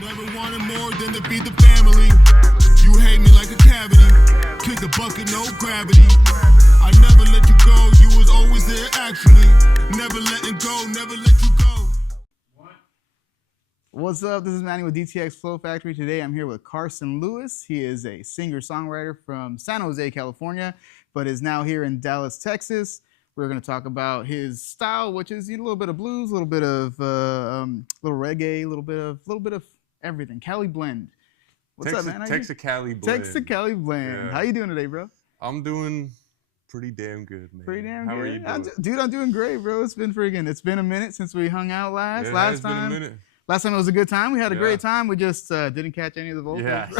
Never wanted more than to feed the family. You hate me like a cavity. Kick the bucket, no gravity. I never let you go. You was always there actually. Never letting go, never let you go. What's up? This is Manny with DTX Flow Factory. Today I'm here with Carson Lewis. He is a singer-songwriter from San Jose, California, but is now here in Dallas, Texas. We're going to talk about his style, which is a little bit of blues, a little bit of little reggae, a little bit of everything. Cali blend. What's up, man? Cali blend. Cali blend. Yeah. How you doing today, bro? I'm doing pretty damn good, man. Pretty damn How good. are you doing? Dude, I'm doing great, bro. It's been a minute since we hung out last. Yeah, last it's time. been a minute. Last time it was a good time. We had a great time. We just didn't catch any of the vocals. Yeah.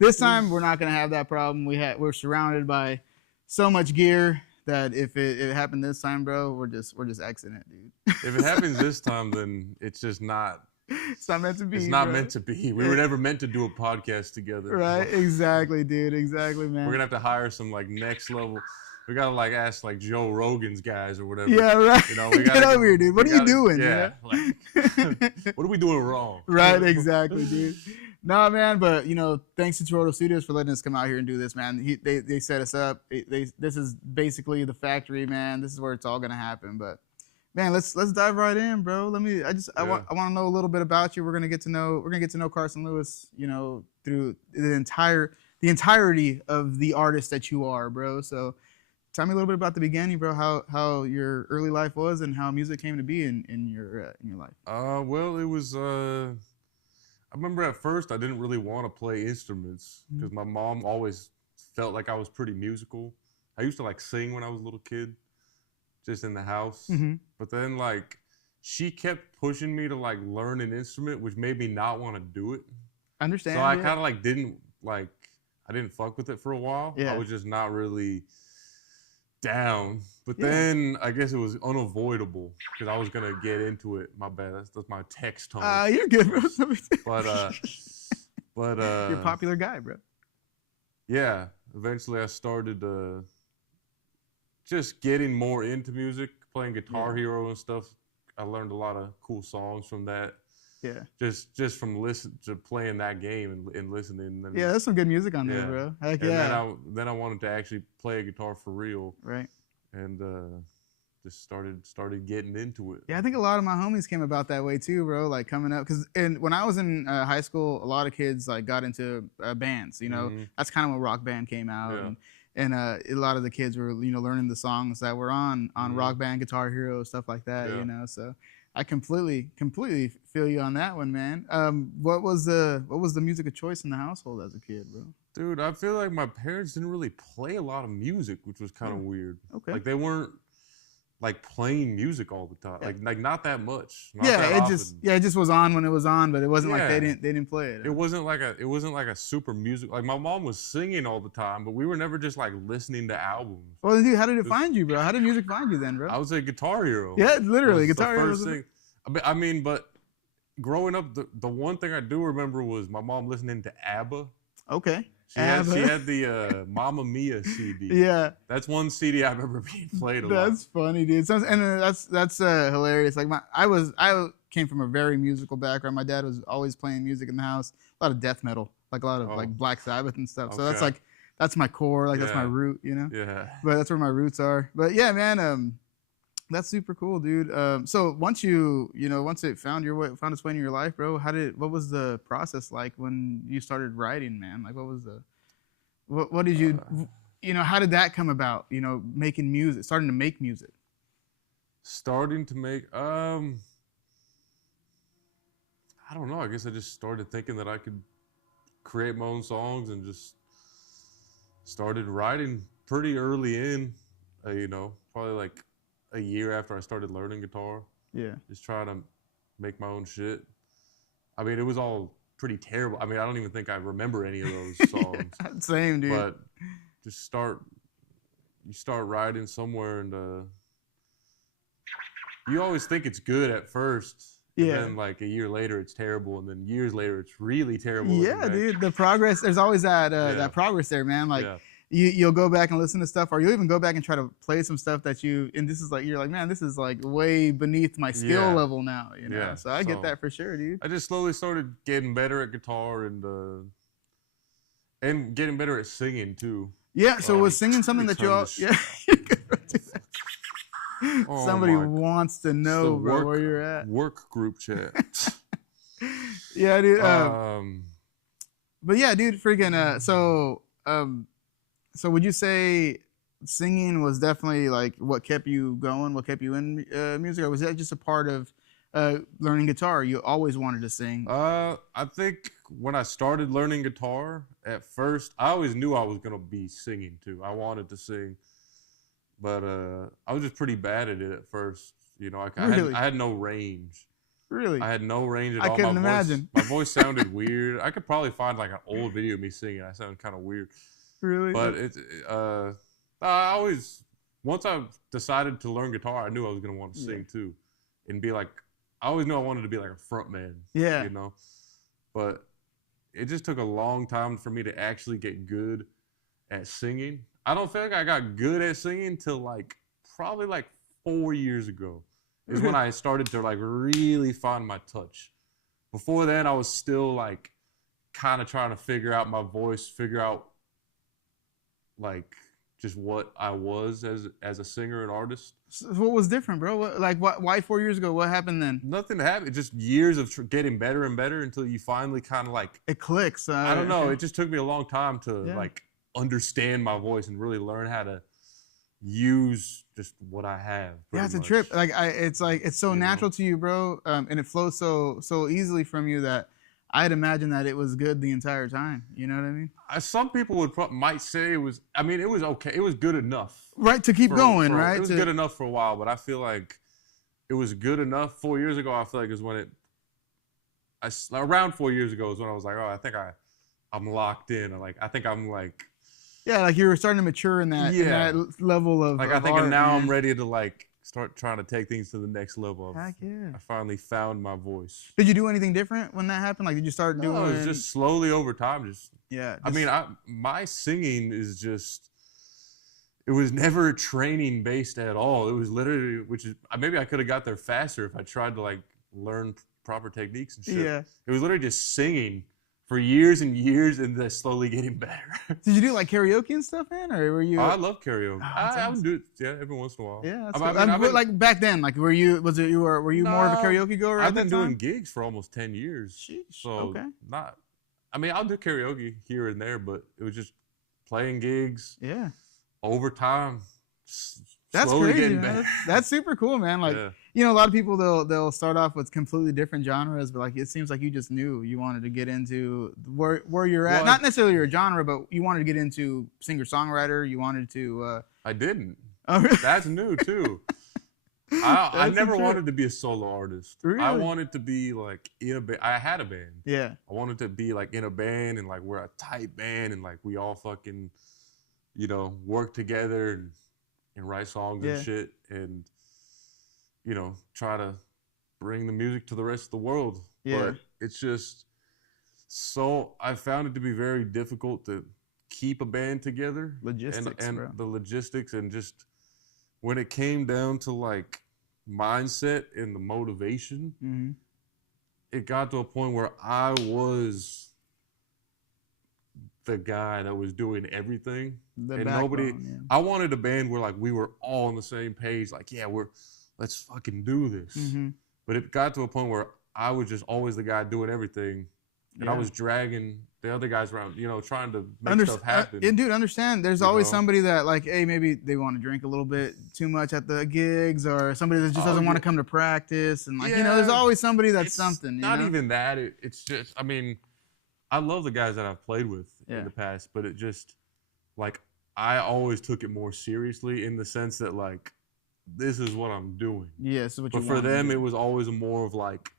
This time we're not gonna have that problem. We're surrounded by so much gear that if it happened this time, bro, we're just exiting it, dude. If it happens this time, then it's just not. It's not meant to be. It's not bro. meant to be. We were never meant to do a podcast together. Right? Exactly, dude. Exactly, man. We're gonna have to hire some like next level. We gotta like ask like Joe Rogan's guys or whatever. Yeah, right. You know, we Get over here, dude. What are you doing? Yeah. Like, what are we doing wrong? Right, exactly, dude. No, man, but thanks to Toronto Studios for letting us come out here and do this, man. They set us up. This is basically the factory, man. This is where it's all gonna happen. But man, let's dive right in, bro. I want to know a little bit about you. We're gonna get to know Carson Lewis, through the entirety of the artist that you are, bro. So tell me a little bit about the beginning, bro. How your early life was and how music came to be in your life. Well, it was. I remember at first I didn't really want to play instruments because my mom always felt like I was pretty musical. I used to like sing when I was a little kid, just in the house. But then like she kept pushing me to like learn an instrument, which made me not want to do it. Understand? So I kind of like I didn't fuck with it for a while. Yeah. I was just not really down. But then I guess it was unavoidable because I was gonna get into it. My bad. That's my text tone. You're good, bro. But you're a popular guy, bro. Yeah. Eventually, I started just getting more into music, playing Guitar Hero and stuff. I learned a lot of cool songs from that. Yeah. Just from playing that game and listening. And, yeah, there's some good music on there, bro. Heck yeah. Then I wanted to actually play a guitar for real. Right. And just started getting into it. Yeah, I think a lot of my homies came about that way too, bro. Like coming up, and when I was in high school, a lot of kids like got into bands. That's kind of when Rock Band came out, and a lot of the kids were learning the songs that were on Rock Band, Guitar Hero, stuff like that. Yeah. So I completely feel you on that one, man. What was the music of choice in the household as a kid, bro? Dude, I feel like my parents didn't really play a lot of music, which was kind of weird. Okay. Like they weren't like playing music all the time. Yeah. Like not that much. It just was on when it was on, but it wasn't like they didn't play it. It wasn't like a super music. Like my mom was singing all the time, but we were never just like listening to albums. Well, dude, how did it find you, bro? How did music find you then, bro? I was a Guitar Hero. Yeah, literally, Guitar Hero. Thing. I mean, but growing up, the one thing I do remember was my mom listening to ABBA. Okay. She had the Mamma Mia CD. Yeah. That's one CD I remember being played a lot. That's funny, dude. That's hilarious. Like I came from a very musical background. My dad was always playing music in the house. A lot of death metal, like a lot of like Black Sabbath and stuff. So that's my core. That's my root, Yeah. But that's where my roots are. But yeah, man, that's super cool, dude. So once it found its way in your life, bro, what was the process like when you started writing, man? Like what did you how did that come about? Making music, starting to make music. Starting to make I don't know. I guess I just started thinking that I could create my own songs and just started writing pretty early in, probably like a year after I started learning guitar. Yeah. Just trying to make my own shit. I mean, it was all pretty terrible. I mean, I don't even think I remember any of those songs. Same, dude. But just you start writing somewhere and you always think it's good at first. Yeah. And then like a year later it's terrible, and then years later it's really terrible. Yeah, dude. The progress. There's always that progress there, man. Like you'll go back and listen to stuff, or you'll even go back and try to play some stuff that and this is like, you're like, man, this is like way beneath my skill level now, you know? Yeah. So I get that for sure, dude. I just slowly started getting better at guitar and getting better at singing too. Yeah, so was singing something that you all, yeah. Oh, somebody wants to know, bro, where you're at. Work group chat. Yeah, dude. But yeah, dude, freaking, so would you say singing was definitely like what kept you going, what kept you in music, or was that just a part of learning guitar? You always wanted to sing? I think when I started learning guitar, at first, I always knew I was gonna be singing too. I wanted to sing, but I was just pretty bad at it at first. You know, I had no range. Really? I had no range at all. I couldn't imagine. My voice sounded weird. I could probably find like an old video of me singing. I sound kind of weird. Really? But I always, once I decided to learn guitar, I knew I was gonna want to sing too, and be like, I always knew I wanted to be like a front man. Yeah. You know, but it just took a long time for me to actually get good at singing. I don't think I got good at singing till like probably like 4 years ago. Is when I started to like really find my touch. Before then, I was still like kind of trying to figure out my voice, figure out like just what I was as a singer and artist. So what was different, bro? Why 4 years ago? What happened then? Nothing happened. Just years of getting better and better until you finally kind of like it clicks. I don't know. It just took me a long time to like understand my voice and really learn how to use just what I have. Yeah, it's a trip. It's so natural to you, bro, and it flows so easily from you that I'd imagine that it was good the entire time. You know what I mean? Some people might say it was. I mean, it was okay. It was good enough. Right, to keep going, right? It was good enough for a while, but I feel like it was good enough. 4 years ago, I feel like is when around 4 years ago is when I was like, oh, I think I'm locked in. Or like, I think I'm like. Yeah, like you were starting to mature in that level of like I think now I'm ready to like start trying to take things to the next level. Heck yeah. I finally found my voice. Did you do anything different when that happened? Like, did you start doing? No, it was just slowly over time. I mean, my singing is just. It was never training based at all. It was literally, maybe I could have got there faster if I tried to like learn proper techniques and shit. Yeah. It was literally just singing for years and years and then slowly getting better. Did you do like karaoke and stuff, man, or were you? Oh, I love karaoke. I would do it, every once in a while. Yeah, like back then, like were you more of a karaoke goer? I've been doing gigs for almost 10 years. Sheesh. So okay. I'll do karaoke here and there, but it was just playing gigs. Yeah. Over time. That's crazy, man. That's super cool, man. Like, you know, a lot of people they'll start off with completely different genres, but like it seems like you just knew you wanted to get into where you're at. Not necessarily your genre, but you wanted to get into singer-songwriter. You wanted to. I didn't. Oh, really? That's new too. I never wanted to be a solo artist. Really? I wanted to be like in a band. I had a band. Yeah. I wanted to be like in a band and like we're a tight band and like we all fucking, you know, work together and write songs and shit and, you know, try to bring the music to the rest of the world. Yeah. But it's just I found it to be very difficult to keep a band together. Logistics, and bro. the logistics and just when it came down to like mindset and the motivation, it got to a point where I was the guy that was doing everything. I wanted a band where like we were all on the same page, like, yeah, let's fucking do this. But it got to a point where I was just always the guy doing everything. And I was dragging the other guys around, you know, trying to make stuff happen. Dude, understand. There's always somebody that like, hey, maybe they want to drink a little bit too much at the gigs, or somebody that just doesn't want to come to practice, and like, you know, there's always somebody that's something. Not even that. It's just, I mean, I love the guys that I've played with in the past, but it just like I always took it more seriously in the sense that like this is what I'm doing. Yeah, so but for them, it was always more of like,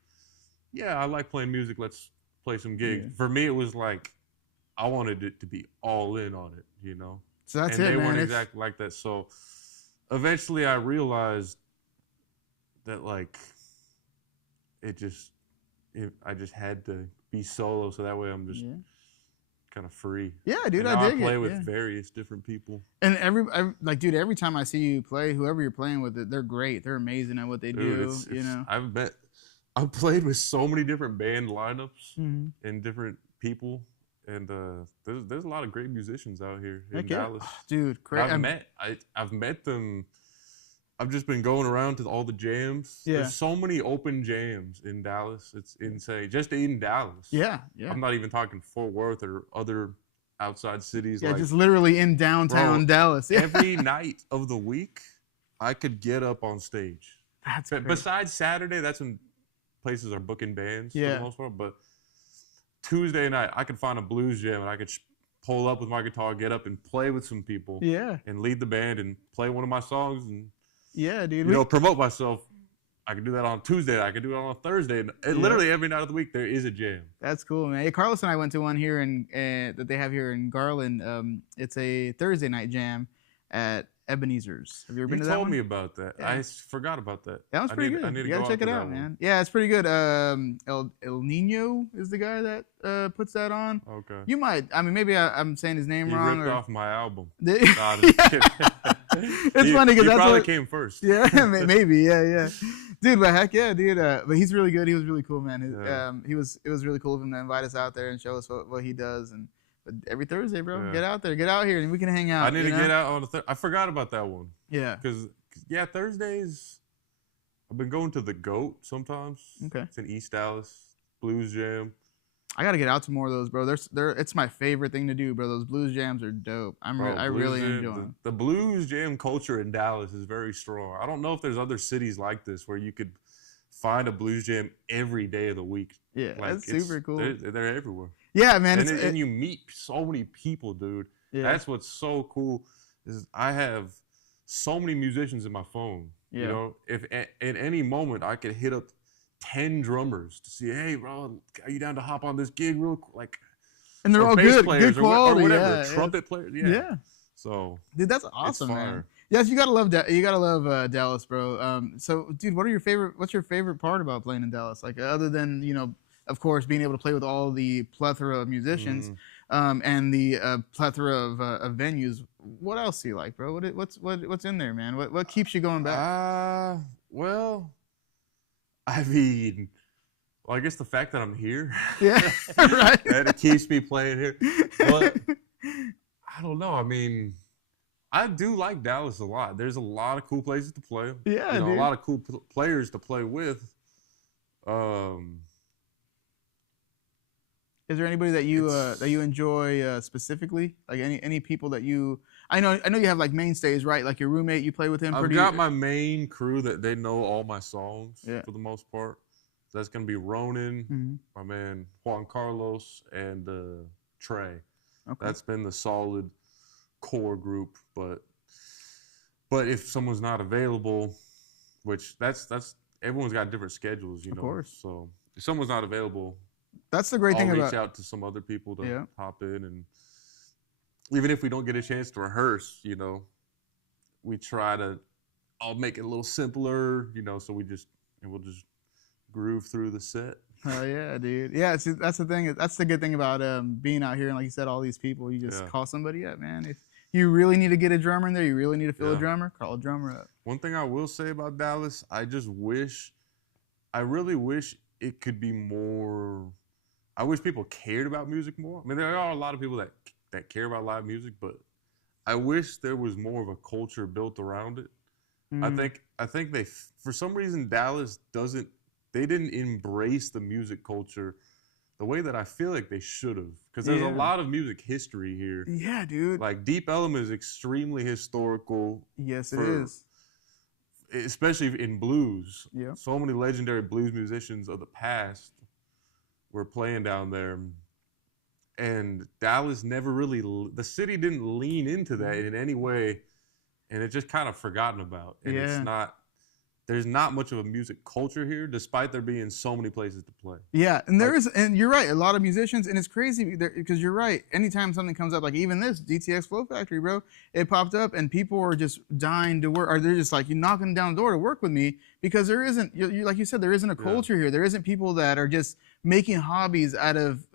yeah, I like playing music. Let's play some gigs. For me, it was like I wanted it to be all in on it, you know. So that's and it, they man. weren't exactly like that. So eventually, I realized that like I just had to be solo, so that way I'm just kind of free. Yeah, dude, and I now dig it. play with Yeah. various different people. And like, dude, every time I see you play, whoever you're playing with, they're great. They're amazing at what they Dude, do. You know. I've played with so many different band lineups Mhm. and different people, and there's a lot of great musicians out here in Heck yeah. Dallas. Oh, dude, great. I've met them. I've just been going around to all the jams. Yeah. There's so many open jams in Dallas. It's insane. Just in Dallas. Yeah, yeah. I'm not even talking Fort Worth or other outside cities. Yeah, like, just literally in downtown Dallas. Yeah. Every night of the week, I could get up on stage. That's But crazy. besides Saturday, that's when places are booking bands for Yeah. the most part. But Tuesday night, I could find a blues jam and I could pull up with my guitar, get up and play with some people. Yeah. And lead the band and play one of my songs and Yeah, dude. promote myself. I could do that on Tuesday. I could do it on a Thursday. And literally every night of the week, there is a jam. That's cool, man. Hey, Carlos and I went to one here that they have here in Garland. It's a Thursday night jam at Ebenezer's. Have you ever been to that one? You told me about that. Yeah. I forgot about that. That one's pretty I good. need to You gotta go check out it to out, that one. man. Yeah, it's pretty good. El Nino is the guy that puts that on. Okay. You might. I mean, maybe I'm saying his name He wrong. ripped or, off my album. Did- Nah, I'm just kidding. It's funny because he that's probably what. came first. Yeah, maybe. Yeah. Dude, but heck yeah, dude. But he's really good. He was really cool, man. It was really cool of him to invite us out there and show us what he does. And but every Thursday, bro, Yeah. get out there, get out here, and we can hang out. I need to get out on I forgot about that one. Yeah. Because Thursdays, I've been going to the GOAT sometimes. Okay. It's in East Dallas, Blues Jam. I gotta get out to more of those, bro. It's my favorite thing to do, bro. Those blues jams are dope. I Blues really Jam, enjoy them. The blues jam culture in Dallas is very strong. I don't know if there's other cities like this where you could find a blues jam every day of the week. Yeah, that's super cool. They're everywhere. Yeah, man. And you meet so many people, dude. Yeah. That's what's so cool. Is I have so many musicians in my phone. Yeah. You know, if at any moment I could hit up 10 drummers to see, hey, bro, are you down to hop on this gig real quick? Like, and they're or all bass good, players good quality, or whatever, yeah, trumpet players. Yeah. So, dude, that's awesome, man. fire. Yes, you gotta love Dallas, bro. So, dude, what's your favorite part about playing in Dallas? Like, other than of course, being able to play with all the plethora of musicians, and the plethora of venues. What else do you like, bro? What's in there, man? What keeps you going back? Well, I mean, I guess the fact that I'm here, Yeah, right. that it keeps me playing here. But I don't know. I mean, I do like Dallas a lot. There's a lot of cool places to play. Yeah, dude. A lot of cool players to play with. Is there anybody that you enjoy specifically? Like any people that you? I know you have like mainstays, right? Like your roommate, you play with him. I've got my main crew that they know all my songs for the most part. So that's gonna be Ronan, my man Juan Carlos, and Trey. Okay. That's been the solid core group. But if someone's not available, which that's everyone's got different schedules, you know. Of course. So if someone's not available, that's the great thing I'll about. reach out to some other people to hop in, and even if we don't get a chance to rehearse, we try to. I'll make it a little simpler, so we'll just groove through the set. Oh yeah, dude. Yeah, see, that's the thing. That's the good thing about being out here, and like you said, all these people. You just call somebody up, man. If you really need to get a drummer in there, you really need to fill a drummer, call a drummer up. One thing I will say about Dallas, I really wish it could be more. I wish people cared about music more. I mean, there are a lot of people that care about live music, but I wish there was more of a culture built around it. I think they, for some reason, Dallas didn't embrace the music culture the way that I feel like they should have. Because there's a lot of music history here. Yeah, dude. Like Deep Ellum is extremely historical. Yes, it is. Especially in blues. Yeah. So many legendary blues musicians of the past were playing down there. And Dallas never really, the city didn't lean into that in any way. And it's just kind of forgotten about. And it's not, there's not much of a music culture here, despite there being so many places to play. Yeah, and and you're right, a lot of musicians, and it's crazy because you're right. Anytime something comes up, like even this DTX Flow Factory, bro, it popped up, and people are just dying to work, or they're just like, you're knocking down the door to work with me because there isn't, like you said, there isn't a culture here. There isn't people that are just making hobbies out of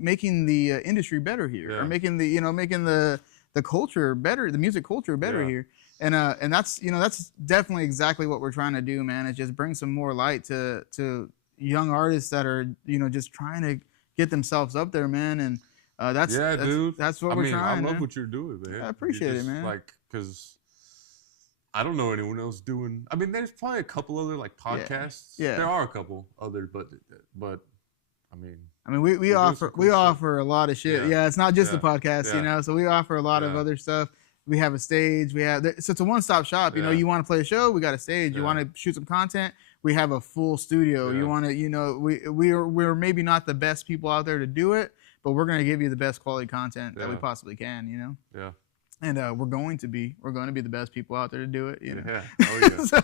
making the industry better here, or making the culture better, the music culture better here. And that's that's definitely exactly what we're trying to do, man. Is just bring some more light to young artists that are just trying to get themselves up there, man. And that's dude. That's what we're trying. I love what you're doing, man. I appreciate it, man. Like, cause I don't know anyone else doing. I mean, there's probably a couple other like podcasts. Yeah. There are a couple others, but I mean, we offer a lot of shit. Yeah, it's not just the podcast, So we offer a lot of other stuff. We have a stage. So it's a one-stop shop. You want to play a show, we got a stage. You want to shoot some content, we have a full studio. You want to, we're maybe not the best people out there to do it, but we're gonna give you the best quality content that we possibly can. Yeah. And we're going to be the best people out there to do it. Yeah. Oh yeah. So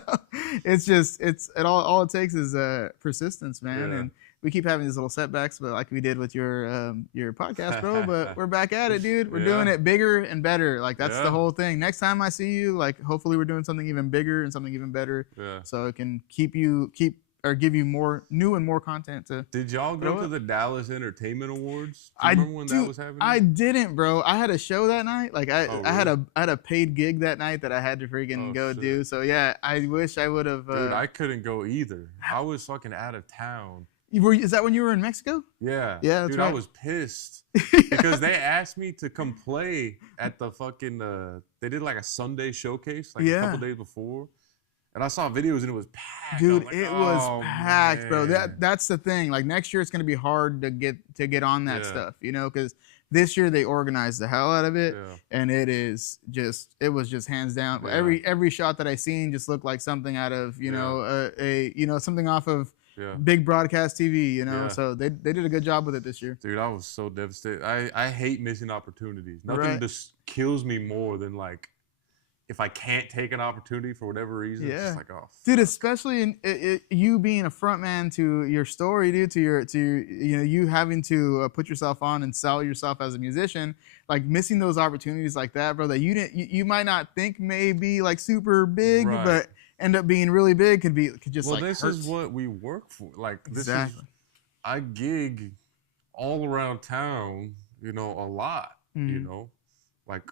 it's all it takes is persistence, man. Yeah. And we keep having these little setbacks, but like we did with your podcast, bro. But we're back at it, dude. We're doing it bigger and better. Like that's the whole thing. Next time I see you, like hopefully we're doing something even bigger and something even better. Yeah. So it can give you more new and more content to. Did y'all go to the Dallas Entertainment Awards? Do you remember when that was happening? I didn't, bro. I had a show that night. Like I had a paid gig that night that I had to freaking go do. So yeah, I wish I would have. Dude, I couldn't go either. I was fucking out of town. Is that when you were in Mexico? Yeah. Yeah, that's dude, right. I was pissed because they asked me to come play at the fucking. They did like a Sunday showcase like a couple days before, and I saw videos and it was packed. Dude, like, it was packed, man. bro. That's the thing. Like next year, it's gonna be hard to get on that stuff, because this year they organized the hell out of it, and it was just hands down. Yeah. Every shot that I seen just looked like something out of something off of. Yeah. Big broadcast TV, so they did a good job with it this year. Dude, I was so devastated. I hate missing opportunities. Nothing just kills me more than like if I can't take an opportunity for whatever reason. Yeah. It's like, oh, dude, especially in you being a front man to your story, dude, you having to put yourself on and sell yourself as a musician, like missing those opportunities like that, bro, that you might not think may be like super big, but end up being really big could just well, this is what we work for. Like this is I gig all around town, a lot, like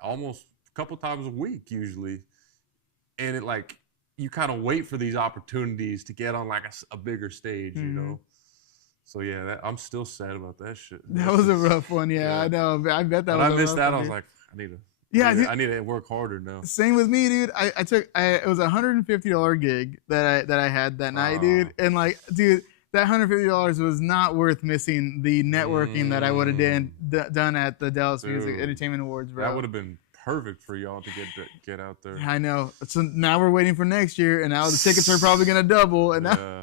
almost a couple times a week usually. And it like you kind of wait for these opportunities to get on like a bigger stage, So yeah, I'm still sad about that shit. That was a rough one, I know. I bet that was. I missed that. I was like, I need to work harder now. Same with me, dude. It was a $150 gig that I had that night, dude. And like, dude, that $150 was not worth missing the networking that I would have done at the Dallas Music Entertainment Awards, bro. That would have been perfect for y'all to get out there. I know. So now we're waiting for next year, and now the tickets are probably gonna double. And now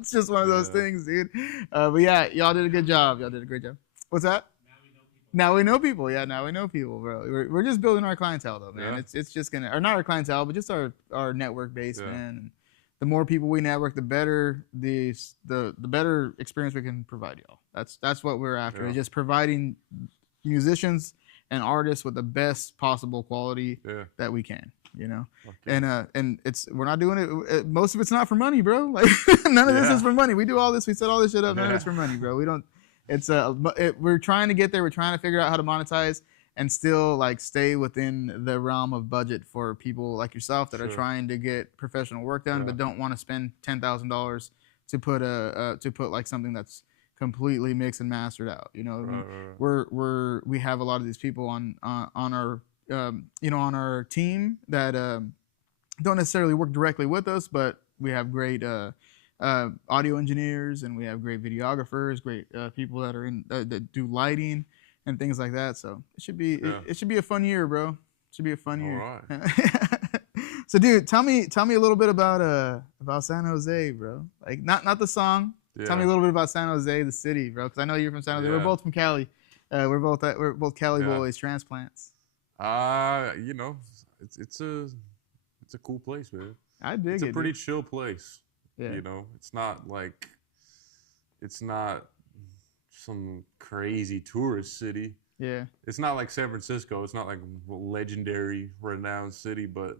it's just one of those things, dude. But yeah, y'all did a good job. Y'all did a great job. What's that? Now we know people. Yeah, now we know people, bro. We're just building our clientele, though, man. Yeah. It's just gonna, or not our clientele, but just our network base, man. And the more people we network, the better the better experience we can provide y'all. That's what we're after. Is just providing musicians and artists with the best possible quality that we can. And we're not doing it. Most of it's not for money, bro. Like none of this is for money. We do all this. We set all this shit up. None of it's for money, bro. We don't. We're trying to get there. We're trying to figure out how to monetize and still like stay within the realm of budget for people like yourself that are trying to get professional work done, but don't want to spend $10,000 to put like something that's completely mixed and mastered out. We have a lot of these people on our on our team that don't necessarily work directly with us, but we have great audio engineers, and we have great videographers, great people that are that do lighting and things like that. So it should be it should be a fun year, bro. It should be a fun year. All right. So, dude, tell me a little bit about San Jose, bro. Like not the song. Yeah. Tell me a little bit about San Jose, the city, bro. Because I know you're from San Jose. Yeah. We're both from Cali. We're both Cali boys, transplants. It's a cool place, man. I dig it's it. a pretty dude. chill place. Yeah. You know, it's not some crazy tourist city. Yeah. It's not like San Francisco. It's not like a legendary, renowned city, but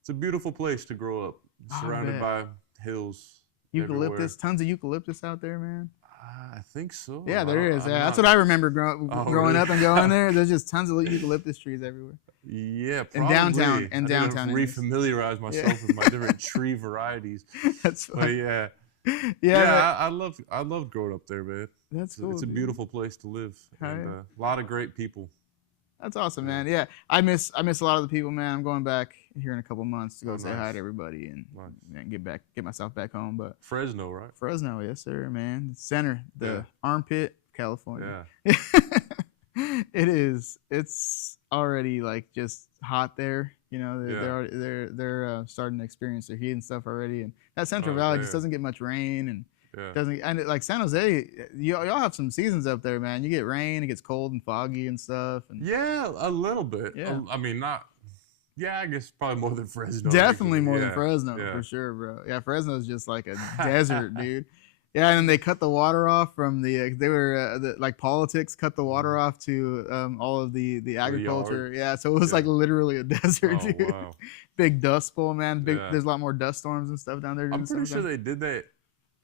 it's a beautiful place to grow up, surrounded bet. by hills. Eucalyptus, tons of eucalyptus out there, man. I think so. Yeah, there is. I'm Yeah, that's not- what I remember Oh, growing really? up and going there. There's just tons of eucalyptus trees everywhere. Yeah, In probably. downtown- in I need to downtown areas. refamiliarize myself with my different tree varieties. That's But funny. yeah, Yeah, I love growing up there, man. that's cool. It's a dude. beautiful place to live, Hell and yeah. a lot of great people. That's awesome, man. Yeah, I miss a lot of the people, man. I'm going back here in a couple months to go Oh, say hi nice. to everybody and, Nice. and get myself back home. But Fresno, right? Fresno, yes sir, man. Center, the Yeah. armpit, California. Yeah. It is. It's already like just hot there. You know, Yeah. they're starting to experience their heat and stuff already. And that Central Oh, Valley just damn. doesn't get much rain and Yeah. doesn't. And like San Jose, y'all have some seasons up there, man. You get rain, it gets cold and foggy and stuff. And Yeah, a little bit. Yeah. I mean, not. Yeah, I guess probably more than Fresno. definitely actually. more than Yeah, Fresno yeah. for sure, bro. Yeah, Fresno's just like a desert, dude. Yeah, and then they cut the water off from the. They were like politics cut the water off to all of the agriculture. Yeah, so it was Yeah. like literally a desert, Oh, dude. wow. Big dust bowl, man. Big. Yeah. There's a lot more dust storms and stuff down there. during I'm the pretty sure summertime. they did that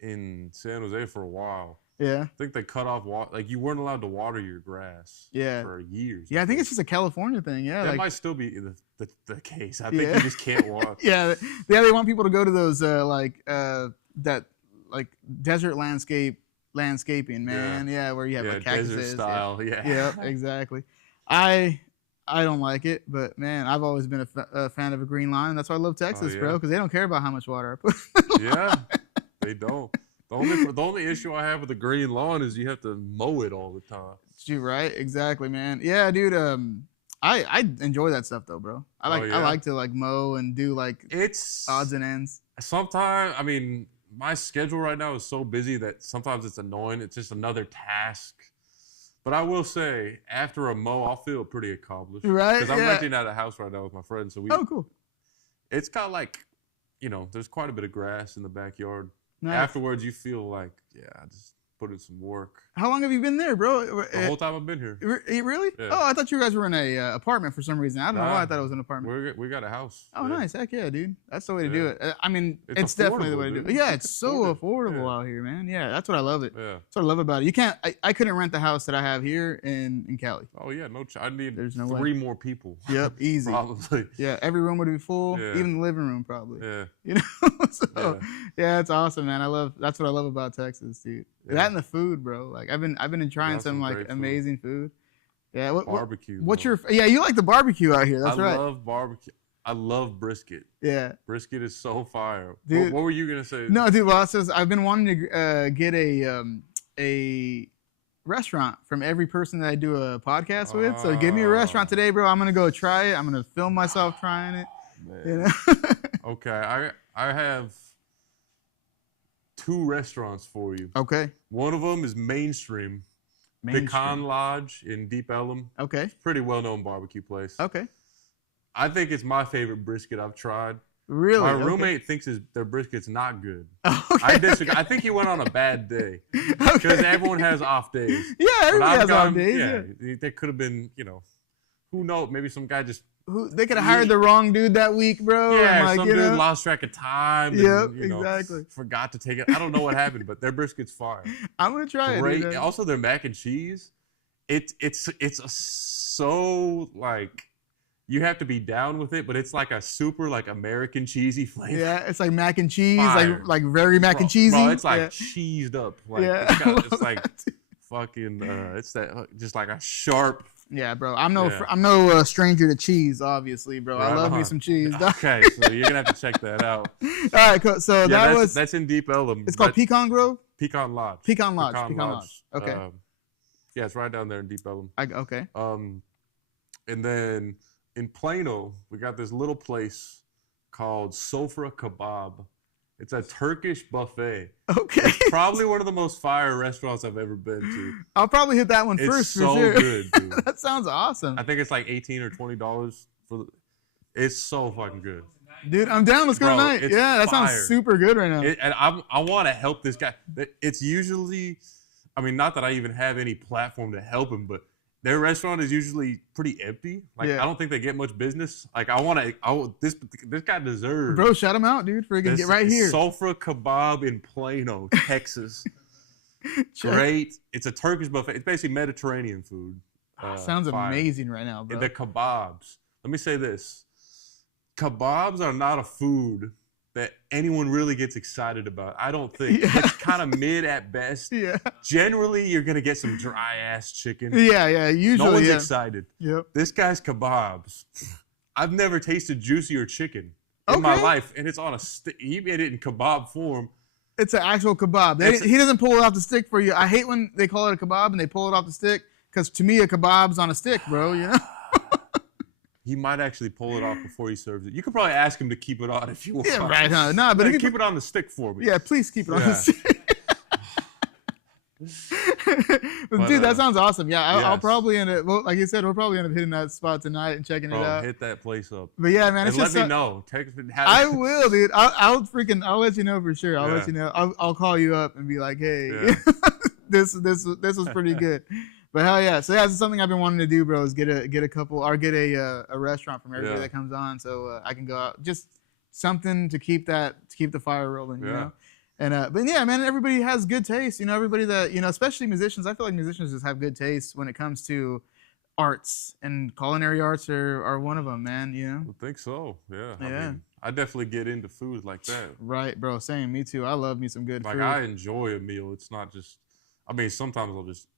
in San Jose for a while. Yeah, I think they cut off water. Like you weren't allowed to water your grass. Yeah. For years. yeah. I think it's just a California thing. Yeah, that like might still be the case. I think Yeah. you just can't water. yeah, They want people to go to those that like desert landscaping, man. Yeah, where you have Yeah, like cactuses. desert style. Yeah. Yep, exactly. I don't like it, but man, I've always been a fan of a green line, and that's why I love Texas, yeah. bro, because they don't care about how much water I put. Yeah, they don't. The only issue I have with the green lawn is you have to mow it all the time. You right? Exactly, man. Yeah, dude. I enjoy that stuff though, bro. I yeah? like to like mow and do like It's odds and ends. sometimes. I mean, my schedule right now is so busy that sometimes it's annoying. It's just another task. But I will say, after a mow, I'll feel pretty accomplished. Right, Because I'm yeah. renting out a house right now with my friends, so Oh, cool. it's got like, there's quite a bit of grass in the backyard. Nice. Afterwards, you feel like, I just put in some work. How long have you been there, bro? The whole time I've been here, Really? Yeah. Oh, I thought you guys were in a apartment for some reason. I don't know why I thought it was an apartment. we got a house. Oh, Yeah. nice. Heck yeah, dude. That's the way to do Yeah. it. I mean, It's it's definitely the way to affordable, do it. dude. Yeah, You it's can so afford it. affordable Yeah. out here, man. Yeah, that's what I love it. Yeah. That's what I love about it. You can't. I couldn't rent the house that I have here in Cali. Oh yeah, I need There's no way. 3 more people. Yep, easy. Probably. Yeah, every room would be full, Yeah. even the living room probably. Yeah. You know, so yeah, it's awesome, man. That's what I love about Texas, dude. Yeah. That and the food, bro. Like I've been trying Got some some like great food. amazing food. Yeah, Barbecue. what's bro. your? Yeah, you like the barbecue out here. That's I right. love barbecue. I love brisket. Yeah. Brisket is so fire. Dude. What were you gonna say? No, dude. Well, I've been wanting to get a restaurant from every person that I do a podcast with. So give me a restaurant today, bro. I'm gonna go try it. I'm gonna film myself trying it. Man. You know? Okay, I have 2 restaurants for you. Okay. One of them is mainstream. Pecan Mainstream. Lodge in Deep Ellum. Okay. Pretty well-known barbecue place. Okay. I think it's my favorite brisket I've tried. Really? My Okay. roommate thinks their brisket's not good. Okay. I disagree. I think he went on a bad day because Okay. everyone has off days. Yeah, But everybody I've has off gone- days. Yeah. There could have been, who knows? Maybe some guy just They could have hired the wrong dude that week, bro. yeah, and like, some you dude know, lost track of time. And, Yep, you know, exactly. Forgot to take it. I don't know what happened, but their brisket's fire. I'm gonna try Great. it. Dude. Also, their mac and cheese. It's so like you have to be down with it, but it's like a super like American cheesy flavor. Yeah, it's like mac and cheese, Fire. like very mac and cheesy. Bro, it's like yeah. cheesed up. Like Yeah. it's like fucking. It's that just like a sharp. Yeah, bro. I'm no Yeah. I'm no stranger to cheese, obviously, bro. I Right love me on. some cheese. All Okay, so you're gonna have to check that out. right, cool. So Yeah, that was that's in Deep Ellum. it's called Pecan Grove. Pecan Lodge. Pecan Lodge. Pecan Lodge. Okay. Yeah, it's right down there in Deep Ellum. Okay. And then in Plano, we got this little place called Sofra Kebab. It's a Turkish buffet. Okay. It's probably one of the most fire restaurants I've ever been to. I'll probably hit that one It's first so for sure. good, dude. That sounds awesome. I think it's like $18 or $20 for. It's so fucking good. Dude, I'm down. Let's go Bro, tonight. it's Yeah, that fire. sounds super good right now. And I want to help this guy. It's usually, I mean, not that I even have any platform to help him, but their restaurant is usually pretty empty. Like, Yeah. I don't think they get much business. Like, this guy deserves. Bro, shout him out, dude. Freaking get right here. Sulfur Kebab in Plano, Texas. Great. It's a Turkish buffet. It's basically Mediterranean food. Sounds fire. amazing right now, bro. The kebabs. Let me say this. Kebabs are not a food that anyone really gets excited about. I don't think. Yeah. It's kind of mid at best. Yeah. Generally, you're going to get some dry-ass chicken. Yeah, usually. No one's yeah. excited. Yep. This guy's kebabs. I've never tasted juicier chicken in my life, and it's on a stick. He made it in kebab form. It's an actual kebab. He doesn't pull it off the stick for you. I hate when they call it a kebab and they pull it off the stick, because to me, a kebab's on a stick, bro, you know? He might actually pull it off before he serves it. You could probably ask him to keep it on if you want. Yeah, right. Nah, but keep it on the stick for me. Yeah, please keep it on the stick. But dude, that sounds awesome. Yeah, I'll probably end up. Well, like you said, we'll probably end up hitting that spot tonight and checking it out. Hit that place up. But yeah, man, and let me know. Text me. I will, dude. I'll let you know for sure. I'll let you know. I'll call you up and be like, hey, this was pretty good. But hell yeah. So that's something I've been wanting to do, bro, is get a couple or get a restaurant from everybody that comes on, so I can go out. Just something to keep the fire rolling, you know. And but yeah, man, everybody has good taste. You know, everybody that, you know, especially musicians. I feel like musicians just have good taste when it comes to arts, and culinary arts are one of them, man. You know. I think so. Yeah. I mean, I definitely get into food like that. Right, bro. Same. Me too. I love me some good food. Like, I enjoy a meal. It's not just. I mean, sometimes I'll just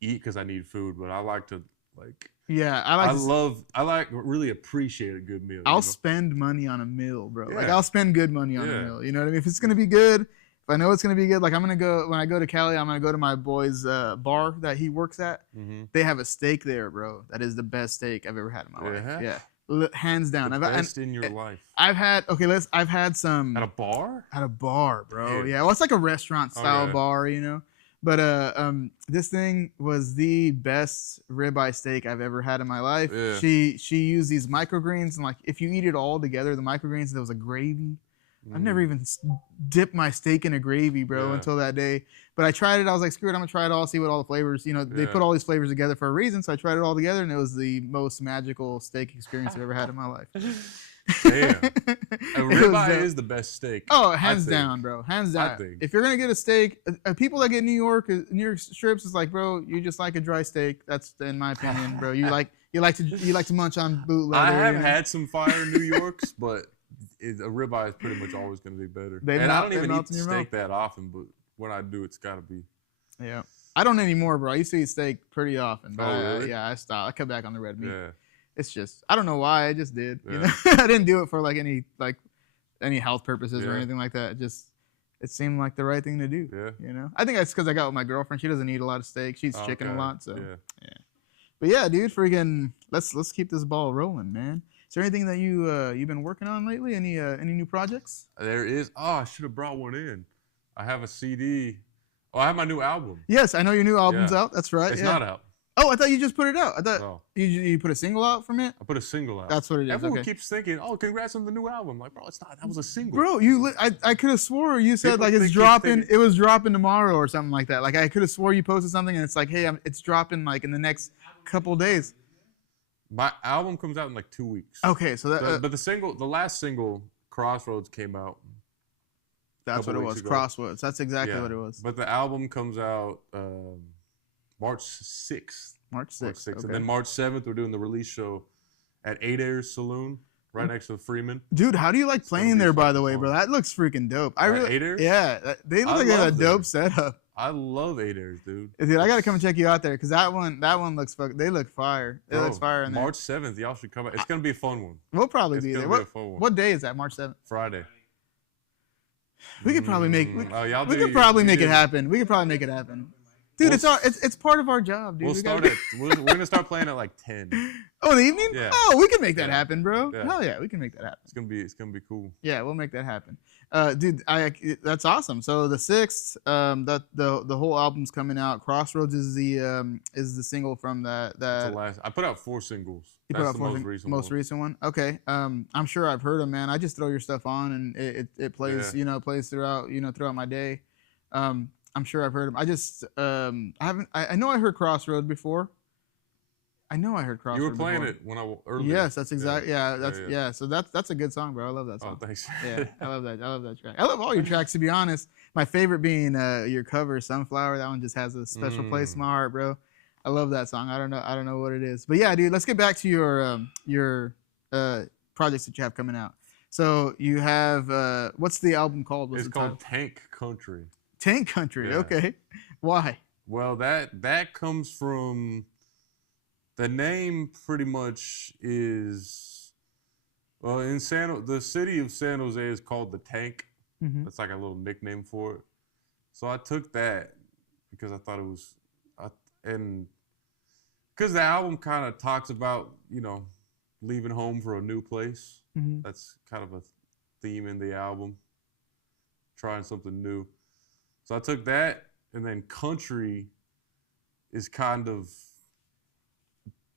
eat because I need food, but I like to like. Yeah, I like really appreciate a good meal. I'll spend money on a meal, bro. Yeah. Like, I'll spend good money on a meal. You know what I mean? If it's gonna be good, if I know it's gonna be good, like when I go to Cali, I'm gonna go to my boy's bar that he works at. Mm-hmm. They have a steak there, bro. That is the best steak I've ever had in my life. Yeah, hands down. Best in your life. I've had some at a bar. At a bar, bro. Yeah, well, it's like a restaurant style bar, you know. But this thing was the best ribeye steak I've ever had in my life. Yeah. She used these microgreens, and like if you eat it all together, the microgreens, there was a gravy. I've never even dipped my steak in a gravy, bro, until that day. But I tried it. I was like, screw it, I'm gonna try it all, see what all the flavors. You know, they put all these flavors together for a reason. So I tried it all together, and it was the most magical steak experience I've ever had in my life. Damn. A ribeye is the best steak. Oh, hands down, bro. Hands down. If you're gonna get a steak, people that get New York strips is like, bro, you just like a dry steak. That's in my opinion, bro. You like to munch on bootleg. I have had some fire New Yorks, but a ribeye is pretty much always gonna be better. I don't even eat steak that often, but when I do, it's gotta be. Yeah. I don't anymore, bro. I used to eat steak pretty often, but really? I stopped. I cut back on the red meat. Yeah. It's just, I don't know why, I just did. You know, I didn't do it for like any health purposes or anything like that. It seemed like the right thing to do. Yeah. You know, I think that's because I got with my girlfriend. She doesn't eat a lot of steak. She eats chicken a lot. So yeah. But yeah, dude, freaking, let's keep this ball rolling, man. Is there anything that you've been working on lately? Any new projects? There is. Oh, I should have brought one in. I have a CD. Oh, I have my new album. Yes, I know your new album's out. That's right. It's not out. Oh, I thought you just put it out. I thought you put a single out from it. I put a single out. That's what it is. Everyone keeps thinking, "Oh, congrats on the new album!" Like, bro, it's not. That was a single. Bro, I could have swore you said like it's dropping. It was dropping tomorrow or something like that. Like I could have swore you posted something and it's like, hey, it's dropping like in the next couple days. My album comes out in like 2 weeks. Okay, so that. But the last single, Crossroads, came out. That's what it was. Crossroads. That's exactly what it was. But the album comes out March 6th. March 6th. Okay. And then March 7th, we're doing the release show at 8 Airs Saloon, right next to Freeman. Dude, how do you like playing there, by the way, bro? That looks freaking dope. I really, 8 Airs? Yeah, they look like they have a dope setup. I love 8 Airs, dude. Dude, I gotta come and check you out there because that one looks they look fire. It looks fire in there. March 7th, y'all should come out. It's gonna be a fun one. We'll probably be there. Be a fun one. What day is that? March 7th. Friday. We could probably make. We could probably make it happen. We could probably make it happen. Dude, it's part of our job, dude. We're gonna start playing at like 10. Oh, in the evening? Yeah. Oh, we can make that happen, bro. Yeah. Hell yeah, we can make that happen. It's gonna be cool. Yeah, we'll make that happen. Dude, that's awesome. So the 6th, that the whole album's coming out. Crossroads is the single from That's the last. I put out 4 singles. You That's put out the 4 most recent one. one. Okay. I'm sure I've heard them, man. I just throw your stuff on and it plays, plays throughout, throughout my day. I'm sure I've heard them. I know I heard Crossroads before. I know I heard Crossroads. You were playing before. it when I earlier. Yes, that's exactly. Yeah. So that's a good song, bro. I love that song. Oh, thanks. Yeah, I love that track. I love all your tracks, to be honest. My favorite being your cover, Sunflower. That one just has a special place in my heart, bro. I love that song. I don't know what it is, but yeah, dude. Let's get back to your projects that you have coming out. So you have what's the album called? It's called Tank Country. Tank Country. Yeah. Okay. Why? Well, that comes from the name. Pretty much is in the city of San Jose is called the Tank. Mm-hmm. That's like a little nickname for it. So I took that because I thought it was, and because the album kind of talks about leaving home for a new place. Mm-hmm. That's kind of a theme in the album. Trying something new. So I took that, and then country is kind of,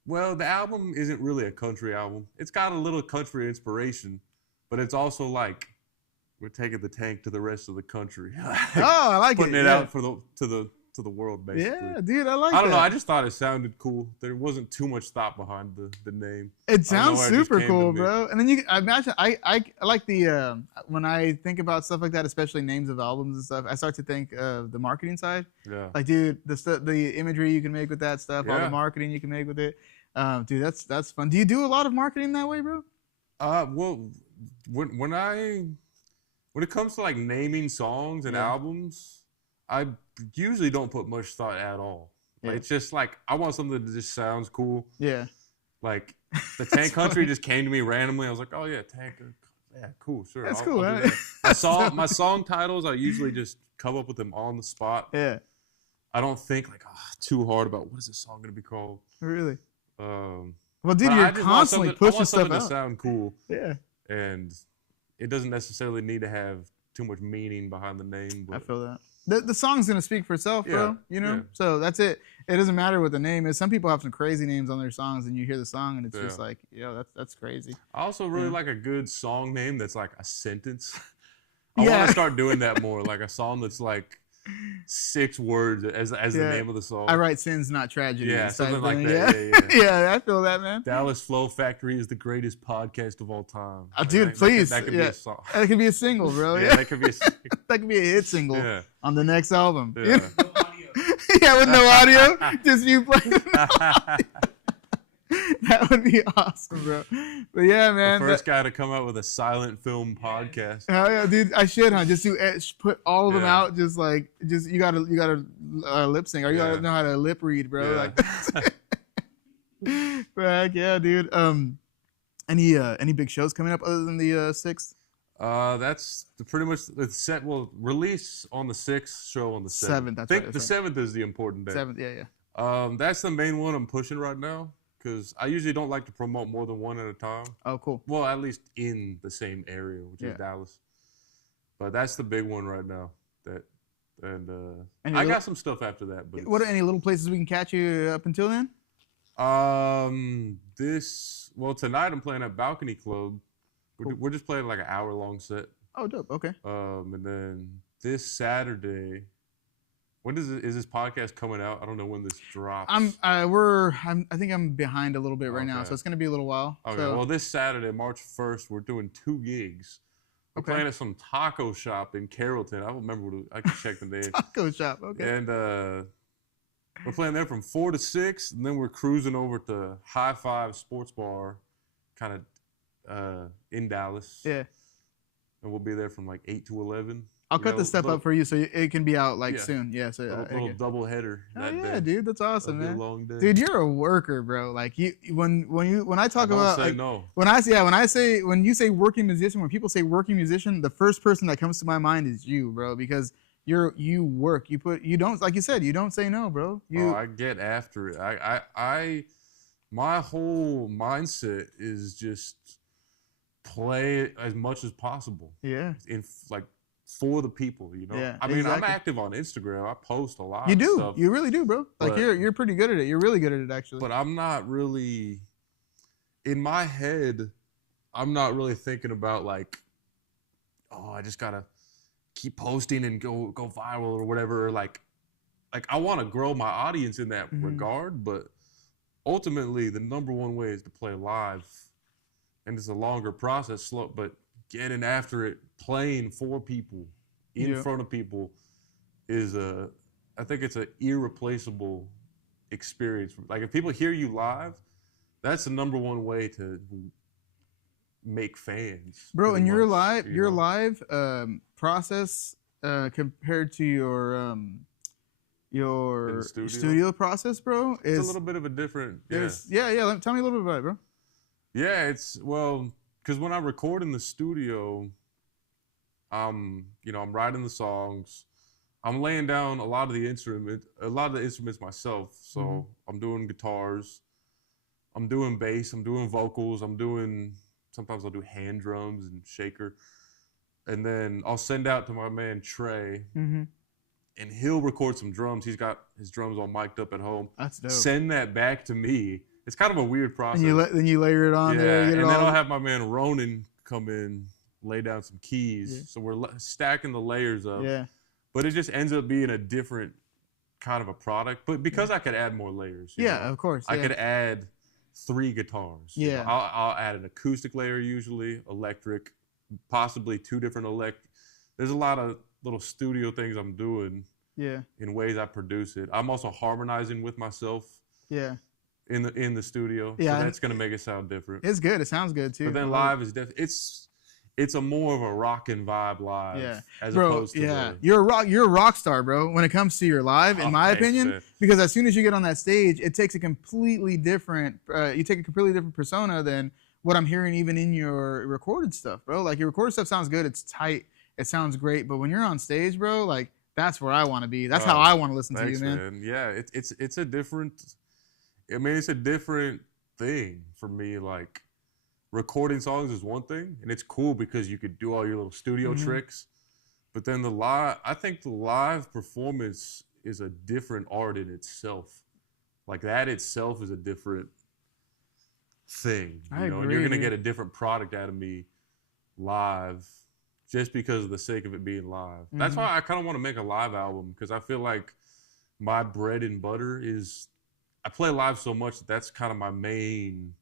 well, the album isn't really a country album. It's got a little country inspiration, but it's also like we're taking the tank to the rest of the country. Oh, I like putting it. Putting it out for to the world, basically. Yeah, dude, I like that. I don't know. I just thought it sounded cool. There wasn't too much thought behind the name. It sounds super cool, bro. And then I imagine I like the when I think about stuff like that, especially names of albums and stuff, I start to think of the marketing side. Yeah. Like, dude, the imagery you can make with that stuff, all Yeah. the marketing you can make with it. Dude, that's fun. Do you do a lot of marketing that way, bro? Well, when it comes to like naming songs and albums, I usually don't put much thought at all. Like, it's just like I want something that just sounds cool. Yeah. Like the Tank Country just came to me randomly. I was like, oh yeah, Tank. Yeah, cool, sure. That's I'll cool, do man. that. My song titles, I usually just come up with them on the spot. Yeah. I don't think like too hard about what is this song gonna be called. Really? Well, dude, you're constantly pushing stuff out. To sound cool. Yeah. And it doesn't necessarily need to have too much meaning behind the name. But I feel that. The song's gonna speak for itself, bro. Yeah. So that's it. It doesn't matter what the name is. Some people have some crazy names on their songs, and you hear the song, and it's just like, that's crazy. I also really like a good song name that's like a sentence. I want to start doing that more, like a song that's like 6 words as the name of the song. I write sins, not tragedies. Yeah, something like that. Yeah, I feel that, man. Dallas Flow Factory is the greatest podcast of all time. Dude, please. That could be a song. That could be a single, bro. Yeah, that could be a single. That could be a hit single on the next album. Yeah. No audio. Yeah, with no audio. Just you playing. That would be awesome, bro. But yeah, man. The first guy to come out with a silent film podcast. Hell yeah, dude. I should, huh? Just put all of them out. Just you gotta lip sync, or you gotta know how to lip read, bro. Yeah. Like, heck yeah, dude. Any big shows coming up other than the 6th? That's pretty much the set. Well, release on the 6th, show on the 7th. That's I think right, the 7th is the important day. 7th, yeah. That's the main one I'm pushing right now because I usually don't like to promote more than one at a time. Oh, cool. Well, at least in the same area, which is Dallas. But that's the big one right now. I got some stuff after that. But what are any little places we can catch you up until then? Tonight I'm playing at Balcony Club. We're just playing like an hour-long set. Oh, dope. Okay. And then this Saturday, is this podcast coming out? I don't know when this drops. I think I'm behind a little bit right now, so it's gonna be a little while. Okay. So. Well, this Saturday, March 1st, we're doing 2 gigs. We're playing at some taco shop in Carrollton. I don't remember I can check the name. Taco shop. Okay. And we're playing there from 4 to 6, and then we're cruising over to High Five Sports Bar, kind of in Dallas. Yeah. And we'll be there from like 8 to 11. I'll cut this stuff up for you so it can be out soon. Yeah, so little double header. Yeah, dude, that's awesome, man. A long day. Dude, you're a worker, bro. Like when I talk about say like, no. when you say working musician, when people say working musician, the first person that comes to my mind is you, bro, because you work. You don't, like you said, you don't say no, bro. I get after it. My whole mindset is just play it as much as possible. Yeah. Like for the people, you know. Yeah, I mean, exactly. I'm active on Instagram. I post a lot. You do. Stuff, You really do, bro. Like you're pretty good at it. You're really good at it, actually. but I'm not really in my head. I'm not really thinking about like, oh, I just gotta keep posting and go viral or whatever. Or like I want to grow my audience in that regard, but ultimately the number one way is to play live, and it's a longer process, slow, but getting after it, playing for people, in front of people, is I think it's an irreplaceable experience. Like if people hear you live, that's the number one way to make fans, bro. And your live process compared to your studio process, bro, is it's a little bit of a different. Yeah. Tell me a little bit about it, bro. Yeah, it's because when I record in the studio, I'm writing the songs, I'm laying down a lot of the instruments myself. So I'm doing guitars, I'm doing bass, I'm doing vocals, sometimes I'll do hand drums and shaker. And then I'll send out to my man Trey, and he'll record some drums. He's got his drums all mic'd up at home. That's dope. Send that back to me. It's kind of a weird process. And then you layer it on there. And then I'll have my man Ronan come in, lay down some keys. Yeah. So we're stacking the layers up. Yeah. But it just ends up being a different kind of a product. But because I could add more layers. You know, of course. I could add 3 guitars. Yeah. You know, I'll add an acoustic layer usually, electric, possibly 2 different electric. There's a lot of little studio things I'm doing. Yeah. In ways I produce it. I'm also harmonizing with myself. Yeah. In the studio. Yeah. So that's gonna make it sound different. It's good. It sounds good too. But then live is it's a more of a rockin' vibe live. Yeah. As bro, opposed to you're a rock star, bro, when it comes to your live, in my opinion. Man. Because as soon as you get on that stage, it takes a completely different you take a completely different persona than what I'm hearing even in your recorded stuff, bro. Like your recorded stuff sounds good, it's tight, it sounds great, but when you're on stage, bro, like that's where I want to be. That's how I want to listen to you, man. Yeah, it's a different. I mean, it's a different thing for me. Like recording songs is one thing, and it's cool because you could do all your little studio tricks. But then I think the live performance is a different art in itself. Like that itself is a different thing. I agree, and you're gonna dude. get a different product out of me live. Just because of the sake of it being live. That's why I kind of want to make a live album, because I feel like my bread and butter is I play live so much that's kind of my main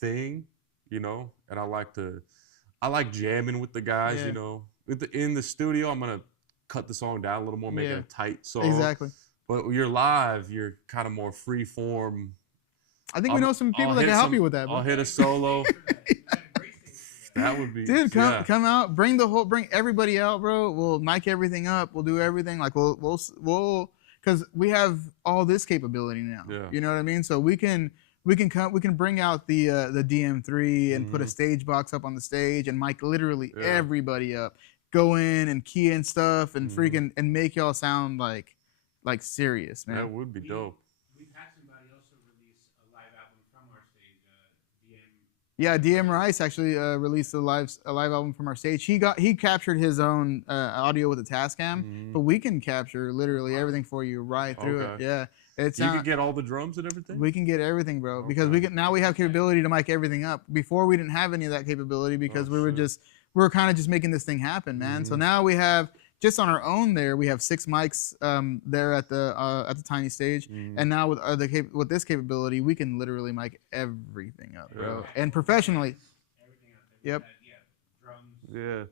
thing, you know. And I like jamming with the guys, you know. In the studio, I'm gonna cut the song down a little more, make it a tight song. Exactly. But when you're live, you're kind of more free form. I think we know some people that can help you with that, bro. I'll hit a solo. That would be, dude. Come out, bring everybody out, bro. We'll mic everything up. We'll do everything. Like we'll because we have all this capability now. Yeah. You know what I mean? So we can bring out the DM3 and put a stage box up on the stage and mic literally everybody up. Go in and key in stuff and freaking and make y'all sound like serious, man. That would be dope. We've had somebody also release a live album from our stage, DM. Yeah, DM Rice actually released a live album from our stage. He captured his own audio with a Tascam, but we can capture literally everything for you right through it. Yeah, You can get all the drums and everything. We can get everything, bro, because now we have capability to mic everything up. Before we didn't have any of that capability because we were kind of just making this thing happen, man. So now we have. Just on our own, we have 6 mics there at the tiny stage, and now with this capability, we can literally mic everything up, bro, and professionally. Everything out there. Yep. Drums. Yeah.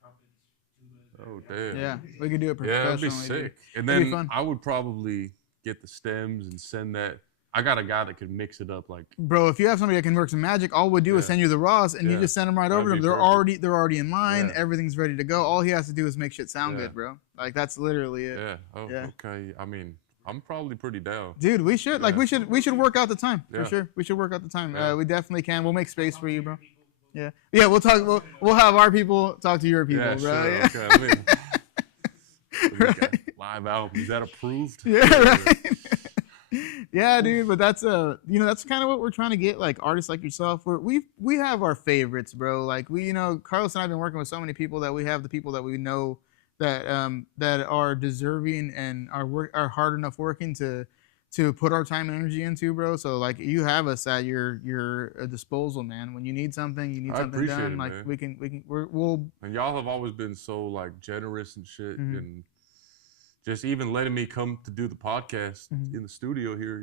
Trumpets, tubas. Oh damn. Yeah, we could do it Yeah, professionally. that'd be sick. Dude. And It'd be then fun. I would probably get the stems and send that. I got a guy that could mix it up like. Bro, if you have somebody that can work some magic, all we'll do is send you the raws, and you just send them right over to them. They're already in line. Yeah. Everything's ready to go. All he has to do is make shit sound good, bro. Like that's literally it. Yeah. Oh, okay. I mean, I'm probably pretty down. Dude, we should we should work out the time for Yeah. sure. We should work out the time. Yeah. We definitely can. We'll make space for you, bro. Yeah. We'll talk. We'll have our people talk to your people, Yeah, bro. sure. Yeah. Okay. I mean, Right. Live album. Is that approved? Yeah, right. Yeah, dude, but that's that's kind of what we're trying to get, like artists like yourself. We have our favorites, bro. Like Carlos and I've been working with so many people that we have the people that we know that are deserving and are hard enough working to put our time and energy into, bro. So like you have us at your disposal, man. When you need something, done. It, like man. we'll. And y'all have always been so like generous and shit, Mhm. and just even letting me come to do the podcast in the studio here.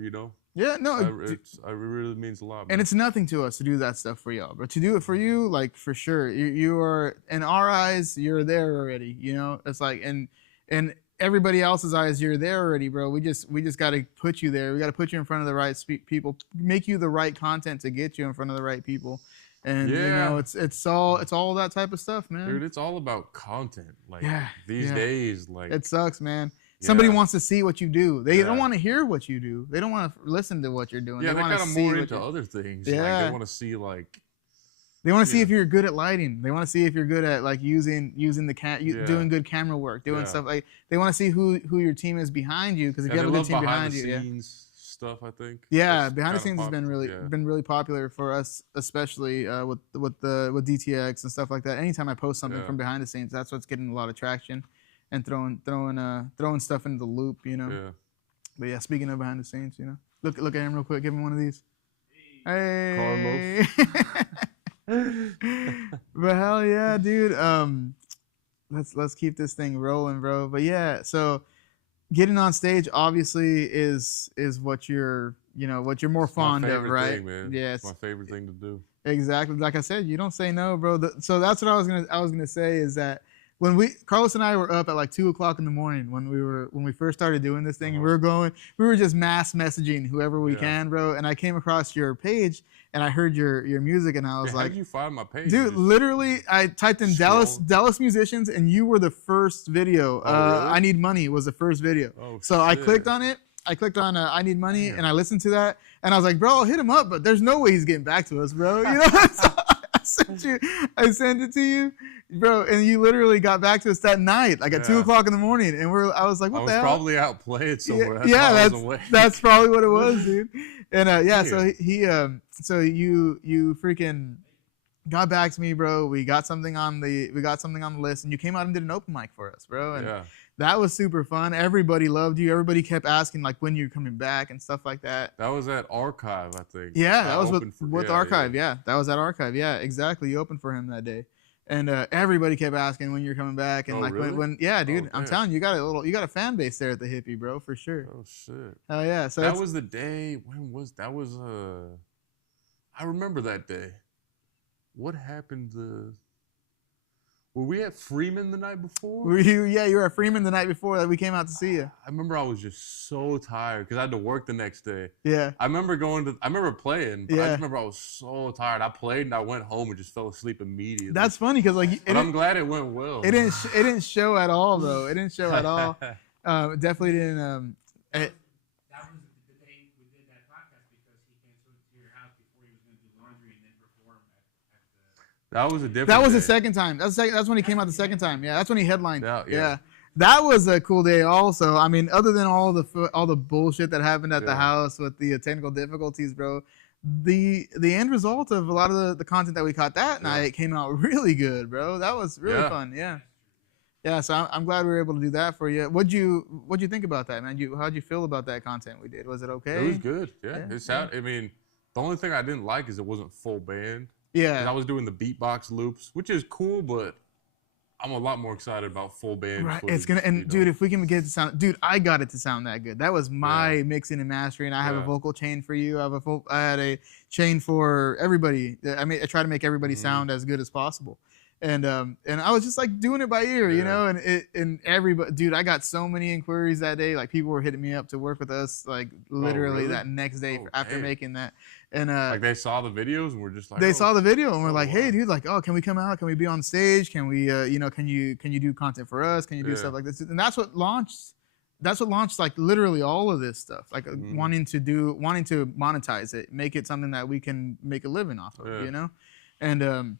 Yeah, no, it really means a lot, man. and it's nothing to us to do that stuff for y'all, but to do it for you, like for sure, you are in our eyes, you're there already. It's like and everybody else's eyes, you're there already, bro. We just got to put you there. We got to put you in front of the right people, make you the right content to get you in front of the right people, and it's all that type of stuff, man. Dude, it's all about content. Like these yeah. days, like It sucks, man. Somebody wants to see what you do. They don't want to hear what you do. They don't want to listen to what you're doing. Yeah, they they're want kind to of see more into other things. Yeah. Like, they want to see like. They want to see if you're good at lighting. They want to see if you're good at like using the doing good camera work, doing stuff like. They want to see who your team is behind you, because if you have a good team behind you, scenes stuff, I think. Yeah, That's behind the kinda scenes has been really popular for us, especially with DTX and stuff like that. Anytime I post something from behind the scenes, that's what's getting a lot of traction, and throwing stuff into the loop, Yeah. But yeah, speaking of behind the scenes, look at him real quick. Give him one of these. Hey. But hell yeah, dude. Let's keep this thing rolling, bro. But yeah, so getting on stage obviously is what you're more fond of, right? Thing, man. Yeah, it's my favorite thing to do. Exactly. Like I said, you don't say no, bro. So that's what I was gonna say is that when Carlos and I were up at like 2:00 in the morning when we first started doing this thing, and we were just mass messaging whoever we can, bro. And I came across your page and I heard your music, and I was like, how did you find my page? Dude, literally, I typed in Dallas musicians, and you were the first video. Oh, really? I Need Money was the first video. Oh, so I clicked on it. I clicked on I Need Money, and I listened to that, and I was like, bro, I'll hit him up, but there's no way he's getting back to us, bro. So I sent it to you, bro, and you literally got back to us that night, like at 2:00 in the morning, and I was like, what the hell? I was probably out playing somewhere. That's probably what it was, dude. And so you freaking got back to me, bro. We got something on the list, and you came out and did an open mic for us, bro. And that was super fun. Everybody loved you. Everybody kept asking like when you're coming back and stuff like that. That was at Archive, I think. Yeah, that was with Archive. Yeah, that was at Archive. Yeah, exactly. You opened for him that day, and everybody kept asking when you're coming back, and when dude, I'm telling you, you got a fan base there at the Hippie, bro, for sure. Oh shit. Oh yeah. So that was the day. When was that? Was I remember that day. What happened? Were we at Freeman the night before? You were at Freeman the night before that we came out to see you. I remember I was just so tired because I had to work the next day. Yeah. I remember playing, but I just remember I was so tired. I played and I went home and just fell asleep immediately. That's funny because but I'm glad it went well. It didn't show at all, though. It didn't show at all. Definitely didn't. That was the day we did that podcast because he came to your house before he was going to do laundry and then perform at the. That was a different. That was day. the second time. That's when he came out the second time. Yeah, that's when he headlined. Yeah. That was a cool day. Also, I mean, other than all the bullshit that happened at the house with the technical difficulties, bro, the end result of a lot of the content that we caught that night came out really good, bro. That was really fun. Yeah. So I'm glad we were able to do that for you. What'd you think about that, man? How'd you feel about that content we did? Was it okay? It was good. Yeah. I mean, the only thing I didn't like is it wasn't full band. Yeah. I was doing the beatbox loops, which is cool, but I'm a lot more excited about full band. Right. Footage, It's gonna dude, if we can get it to sound, dude, I got it to sound that good. That was my mixing and mastering. I have a vocal chain for you. I had a chain for everybody. I try to make everybody sound as good as possible. And I was just like doing it by ear, and everybody, dude, I got so many inquiries that day. Like people were hitting me up to work with us, like literally that next day after making that. And like they saw the videos and we're just like, they saw the video and we're like, hey, dude, like, oh, can we come out? Can we be on stage? Can we, can you do content for us? Can you do stuff like this? And that's what launched like literally all of this stuff, like wanting to monetize it, make it something that we can make a living off of, And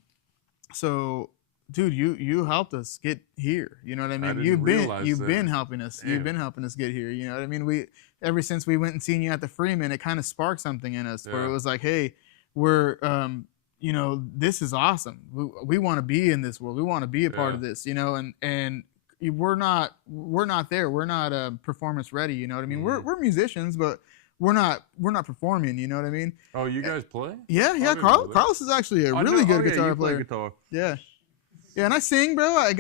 so dude, you helped us get here. You know what I mean? didn't You've realize been that. helping us. Damn. You've been helping us get here. You know what I mean? We ever since we went and seen you at the Freeman, it kind of sparked something in us where Yeah. it was like, hey, we're you know, this is awesome. We want to be in this world. We want to be a part Yeah. of this. You know, and we're not there. We're not performance ready. You know what I mean? Mhm. We're musicians, but we're not performing. You know what I mean? Oh, you guys play? Yeah, didn't know that. Carlos is actually a I really know- good yeah, guitar you play player. guitar. Yeah. Yeah, and I sing, bro.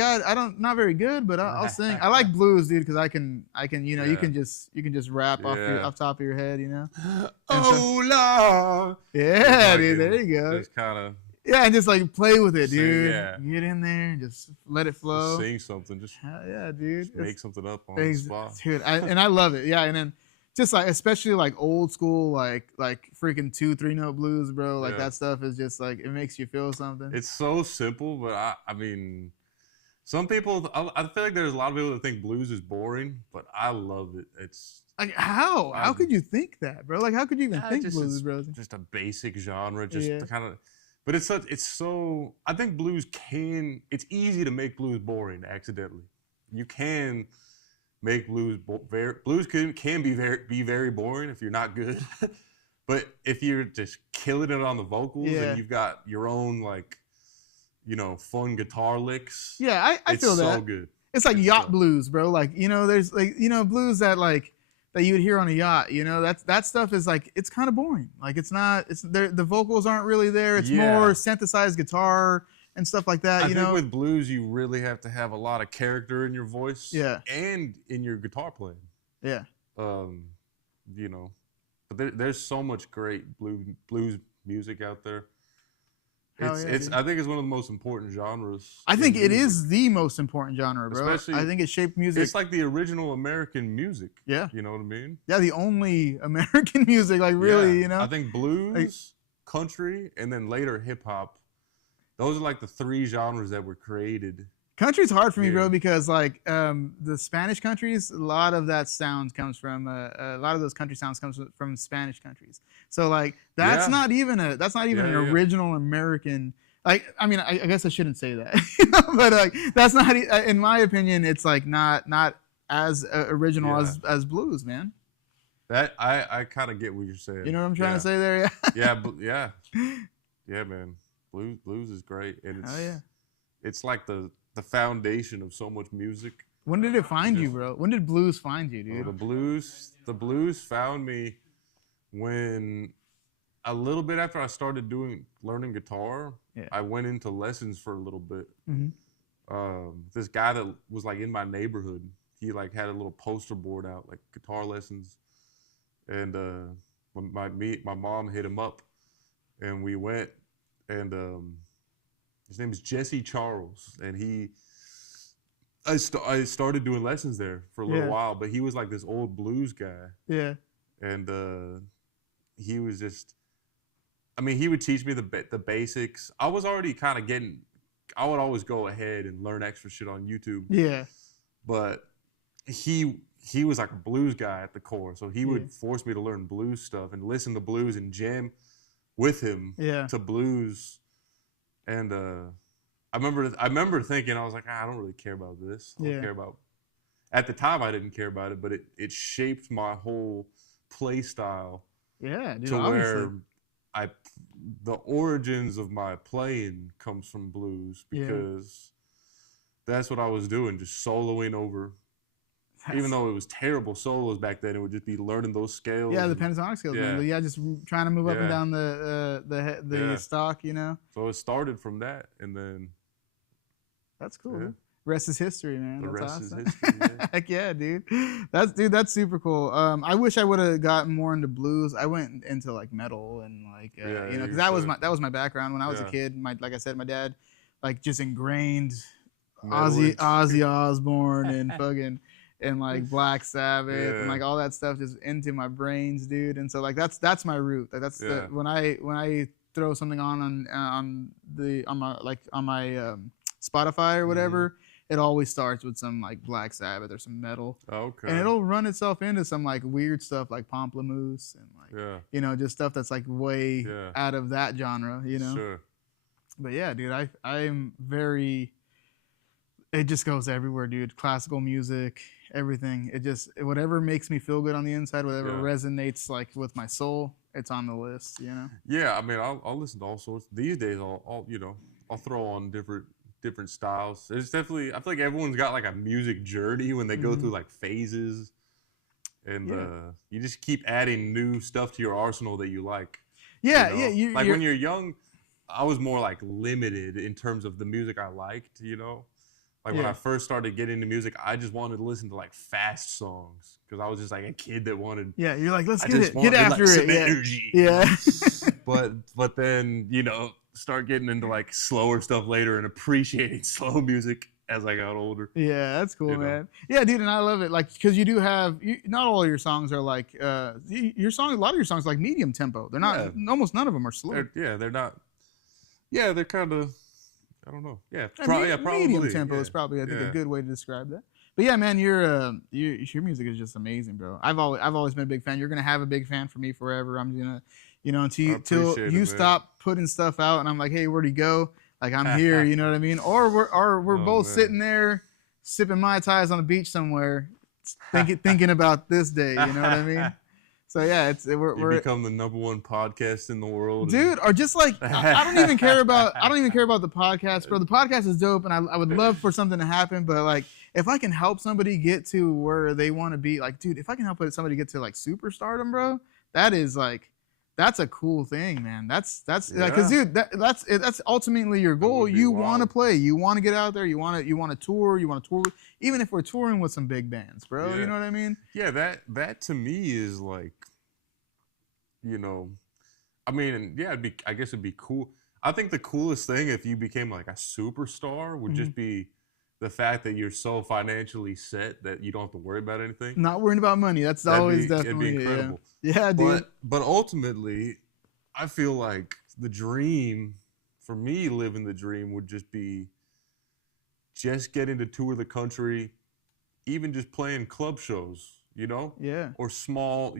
Not very good, but I'll sing. I like blues, dude, because I can, you know, you Yeah. can just rap Yeah. off top of your head, you know. Oh, Lord. Yeah, Like dude, it- there you go. Just kind of Yeah, and just like play with it, Sing, dude. yeah. Get in there and just let it flow. sing something. Just Hell yeah, dude. make something up on the spot. Dude, and I love it. Yeah, and then just like especially like old school, like freaking 2-3 note blues, bro. Like Yeah. that stuff is just like it makes you feel something. It's so simple, but I mean, some people, I feel like there's a lot of people that think blues is boring, but I love it. It's Like how? How could you think that, bro? Like how could you even think just, blues, it's bro? just a basic genre, just Yeah. kind of. But it's so. I think blues can. It's easy to make blues boring accidentally. You can make blues blues can be very boring if you're not good. But if you're just killing it on the vocals Yeah. and you've got your own like, you know, fun guitar licks. Yeah, I it's feel so that. good. It's like It's yacht so- blues, bro. Like, you know, there's like, you know, blues that you would hear on a yacht, you know, that stuff is like, it's kind of boring. Like the vocals aren't really there. It's Yeah. more synthesized guitar and stuff like that, I you think know? with blues, you really have to have a lot of character in your voice, Yeah. and in your guitar playing. Yeah. You know, but there's so much great blues music out there. Hell yeah, dude. I think it's one of the most important genres. I in think it music. is the most important genre, bro. Especially- I think it shaped music. It's like the original American music. Yeah. You know what I mean? Yeah, the only American music, like really, Yeah. you know? I think blues, country, and then later hip hop. Those are like the three genres that were created. Country's hard for me, bro, Yeah. because like the Spanish countries, a lot of that sound comes from a lot of those country sounds comes from Spanish countries. So like that's Yeah. not even an Yeah. original American. Like I mean, I guess I shouldn't say that, you know? But like that's not, in my opinion, it's like not as original Yeah. as blues, man. That I kind of get what you're saying. You know what I'm trying Yeah. to say there? Yeah. Yeah, yeah, man. Blues is great, and it's Oh yeah. it's like the foundation of so much music. When did it find you, bro? When did blues find you, Oh, dude? the blues found me when a little bit after I started learning guitar. Yeah. I went into lessons for a little bit. Mhm. This guy that was like in my neighborhood, he like had a little poster board out, like guitar lessons, and when my mom hit him up, and we went, and his name is Jesse Charles, and I started doing lessons there for a little Yeah. while, but he was like this old blues guy, Yeah. and he was just, I mean, he would teach me the basics. I was already kind of I would always go ahead and learn extra shit on YouTube, Yeah. but he was like a blues guy at the core, so he Yeah. would force me to learn blues stuff and listen to blues and jam with him Yeah. to blues. And I remember thinking, I was like, I don't really care about this. I don't Yeah. care about. At the time, I didn't care about it, but it shaped my whole play style Yeah, dude. to Obviously. where the origins of my playing comes from blues, Yeah. because that's what I was doing, just soloing over. Even though it was terrible solos back then, it would just be learning those scales. Yeah, the and- pentatonic scales, Yeah. man. Yeah, just trying to move up and Yeah. down the Yeah. stock, you know. So it started from that, and then That's cool. Yeah. man. Rest is history, man. the That's rest awesome. is history. Yeah. Heck yeah, dude. That's super cool. I wish I would have gotten more into blues. I went into like metal and like Yeah, you know, you because should. that was my background when I was a Yeah. kid. Like I said, my dad like just ingrained Metal Ozzy Osbourne and fucking and like Black Sabbath and Yeah. like all that stuff just into my brains, dude. And so like that's my root. Like that's Yeah. when I throw something on my Spotify or whatever, Mm-hmm. it always starts with some like Black Sabbath or some metal, Okay. and it'll run itself into some like weird stuff like Pomplamoose and like Yeah. you know just stuff that's like way Yeah. out of that genre, you know. Sure. But yeah, dude, I'm very. It just goes everywhere, dude. Classical music, everything. It just whatever makes me feel good on the inside, whatever Yeah. resonates like with my soul, it's on the list. You know. Yeah, I mean, I'll listen to all sorts. These days, I'll throw on different styles. It's definitely, I feel like everyone's got like a music journey when they go through like phases, and you just keep adding new stuff to your arsenal that you like. Yeah, you know? yeah. Like when you're young, I was more like limited in terms of the music I liked. Like when I first started getting into music, I just wanted to listen to like fast songs because I was just like a kid that wanted. Yeah, you're like, let's I get just it, get wanted, after like, it. some energy. Yeah. But then start getting into like slower stuff later and appreciating slow music as I got older. Yeah, that's cool, You know. man. Yeah, dude, and I love it. Like, because you do have not all of your songs are like your song. A lot of your songs are like medium tempo. They're not. Almost none of them are slow. They're not. Yeah, they're kind of. I don't know. Yeah, Medium probably. tempo is probably I think a good way to describe that. But yeah, man, your music is just amazing, bro. I've always been a big fan. You're gonna have a big fan for me forever. I'm gonna, until you stop putting stuff out, and I'm like, hey, where'd he go? Like I'm here, you know what I mean? Or we're both sitting there sipping Mai Tais on the beach somewhere, thinking about this day. You know what I mean? So yeah, we're become the #1 podcast in the world, dude. Or just like I don't even care about the podcast, bro. The podcast is dope, and I would love for something to happen. But like, if I can help somebody get to where they want to be, like, dude, if I can help somebody get to like superstardom, bro, that's a cool thing, man. That's because dude, that's ultimately your goal. You want to play, you want to get out there, you want to tour, even if we're touring with some big bands, bro. Yeah. You know what I mean? Yeah, that to me is like, I mean, yeah, I guess it'd be cool. I think the coolest thing if you became like a superstar would just be the fact that you're so financially set that you don't have to worry about anything. Not worrying about money. That's always definitely it'd be incredible. Yeah, dude. But ultimately, I feel like the dream for me, living the dream would just be just getting to tour the country, even just playing club shows, Yeah. or small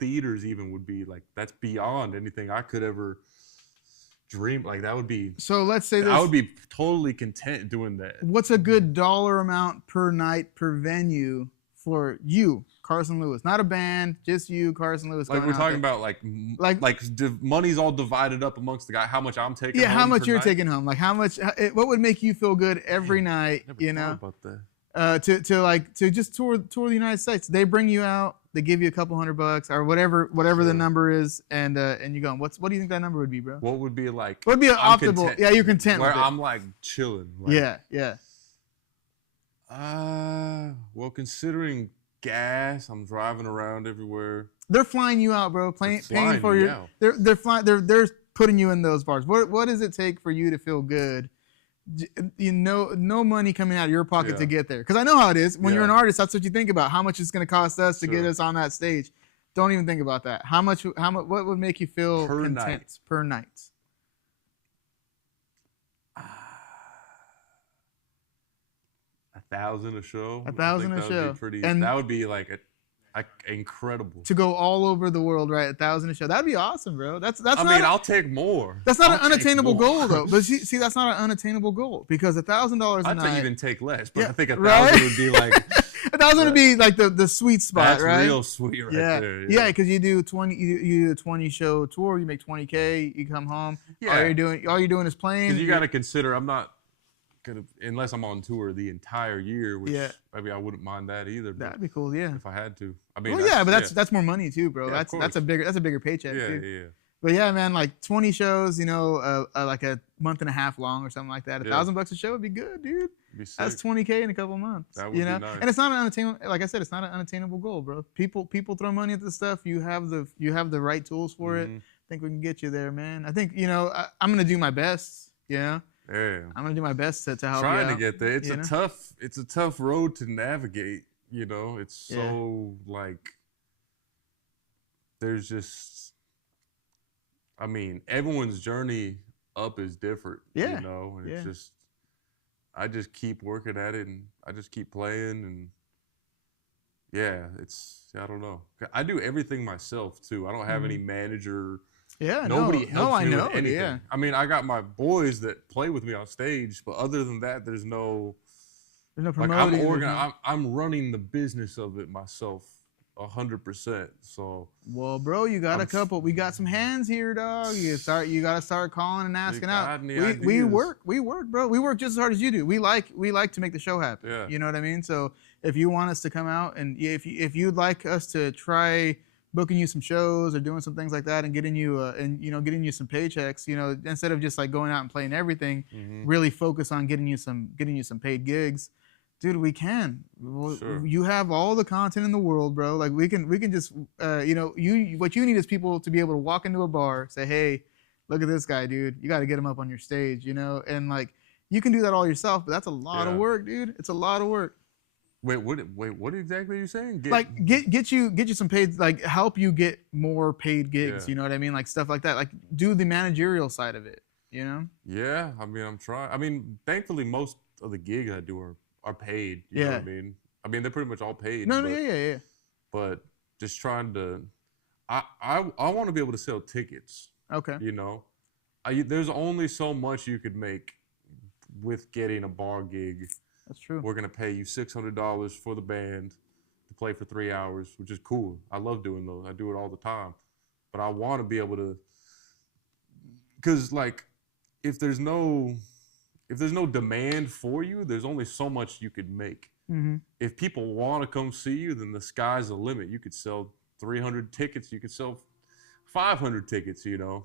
theaters even would be like, that's beyond anything I could ever dream. Like that would be. So let's say this. I would be totally content doing that. What's a good dollar amount per night per venue for you, Carson Lewis? Not a band, just you, Carson Lewis. Like we're talking about like money's all divided up amongst the guy. How much I'm taking? Yeah, home how much per you're night? taking home? Like how much? What would make you feel good every night? Never thought about that. To just tour the United States. They bring you out. They give you a couple $100 or whatever the number is, and you go. What do you think that number would be, bro? What would be like? What would be an I'm optimal? content- Yeah, you're content where with it. I'm like chilling. Like, Yeah. Well, considering gas, I'm driving around everywhere. They're flying you out, bro. Paying flying for me your. out. They're flying. They're putting you in those bars. What does it take for you to feel good? No money coming out of your pocket to get there. Because I know how it is. When you're an artist, that's what you think about. How much it's going to cost us to get us on that stage. Don't even think about that. How much? What would make you feel content per night? $1,000 a show. $1,000 a show. And that would be like incredible. To go all over the world, right? $1,000 a show. That'd be awesome, bro. I'll take more. That's not an unattainable goal, though. But see, that's not an unattainable goal because $1,000 a night. I'd even take less, but I think 1,000 would be like 1,000 would be like the sweet spot, right? That's real sweet, right there. Yeah, because you do 20, you do a 20 show tour, you make $20K, you come home. Yeah. All you're doing is playing. Because you got to consider, I'm not gonna, unless I'm on tour the entire year, which maybe I wouldn't mind that either. That'd be cool, yeah. If I had to, I mean, that's more money too, bro. Yeah, that's a bigger paycheck too. Yeah. But yeah, man, like 20 shows, like a month and a half long or something like that. $1,000 a show would be good, dude. That's $20K in a couple months. That would be nice. And it's not an unattainable. Like I said, it's not an unattainable goal, bro. People throw money at this stuff. You have the right tools for it. I think we can get you there, man. I think I'm gonna do my best. Yeah. I'm gonna do my best to help. Trying to get there. It's a tough road to navigate. It's so like there's just. I mean, everyone's journey up is different. Yeah. And it's just, I just keep working at it and I just keep playing and I don't know. I do everything myself too. I don't have any manager Yeah, Nobody helps I me know. with anything. Yeah. I mean, I got my boys that play with me on stage, but other than that, there's no There's no like promoting. I'm running the business of it myself, 100%. So Well, bro, you got a couple. We got some hands here, dog. You gotta start calling and asking out. We work, bro. We work just as hard as you do. We like to make the show happen. Yeah. You know what I mean? So if you want us to come out and if you'd like us to try booking you some shows or doing some things like that and getting you some paychecks, instead of just like going out and playing everything, really focus on getting you some paid gigs. Dude, we can. Sure. You have all the content in the world, bro. Like we can just, what you need is people to be able to walk into a bar, say, hey, look at this guy, dude. You got to get him up on your stage, and like you can do that all yourself, but that's a lot of work, dude. It's a lot of work. Wait, what exactly are you saying? Get you some paid, like help you get more paid gigs. Yeah. You know what I mean? Like stuff like that. Like do the managerial side of it. Yeah, I mean, I'm trying. I mean, thankfully, most of the gigs I do are paid. You know what I mean? I mean, they're pretty much all paid. Yeah. But just trying to, I want to be able to sell tickets. Okay. There's only so much you could make with getting a bar gig. That's true. We're gonna pay you $600 for the band to play for 3 hours, which is cool. I love doing those. I do it all the time. But I want to be able to, because like, if there's no demand for you, there's only so much you could make. Mm-hmm. If people want to come see you, then the sky's the limit. You could sell 300 tickets. You could sell 500 tickets. You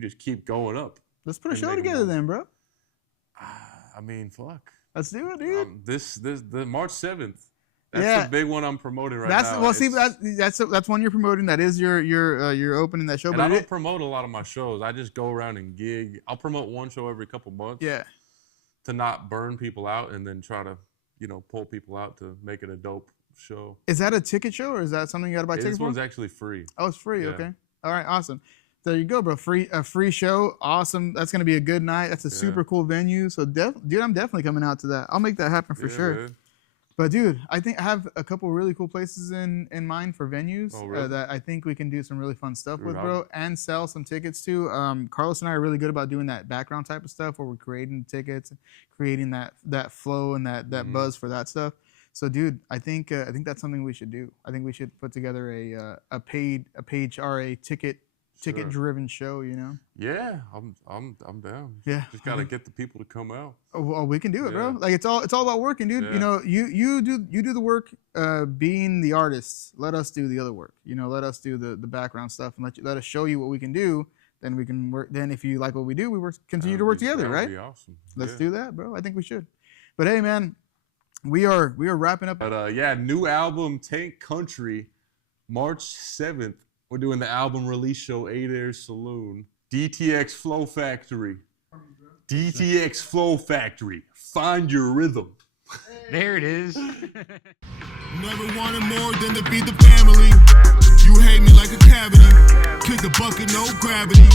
just keep going up. Let's put a show together then, bro. I mean, fuck. Let's do it, dude. The March 7th. That's the big one I'm promoting right now. Well, see, that's one you're promoting. That is you're opening that show. And but I don't promote a lot of my shows. I just go around and gig. I'll promote one show every couple months. Yeah. To not burn people out and then try to, pull people out to make it a dope show. Is that a ticket show or is that something you got to buy tickets for? This one's actually free. Oh, it's free. Yeah. Okay. All right. Awesome. There you go, bro. A free show. Awesome. That's gonna be a good night. That's a super cool venue. So, dude, I'm definitely coming out to that. I'll make that happen for sure. Man. But, dude, I think I have a couple really cool places in mind for venues really? that I think we can do some really fun stuff with, bro, and sell some tickets to. Carlos and I are really good about doing that background type of stuff where we're creating tickets, creating that flow and that buzz for that stuff. So, dude, I think that's something we should do. I think we should put together a paid ticket-driven show, Yeah, I'm down. Yeah, just gotta get the people to come out. Oh, well, we can do it, bro. Like it's all about working, dude. Yeah. You do the work, being the artists. Let us do the other work. Let us do the background stuff and let us show you what we can do. Then we can work. Then if you like what we do, we continue to work together, right? That'd be awesome. Let's do that, bro. I think we should. But hey, man, we are wrapping up. But new album Tank Country, March 7th. We're doing the album release show, 8 Air Saloon. DTX Flow Factory. DTX Flow Factory. Find your rhythm. There it is. Never wanted more than to be the family. You hate me like a cavity. Kick a bucket, no gravity.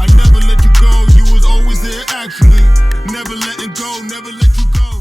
I never let you go. You was always there actually. Never letting go, never let you go.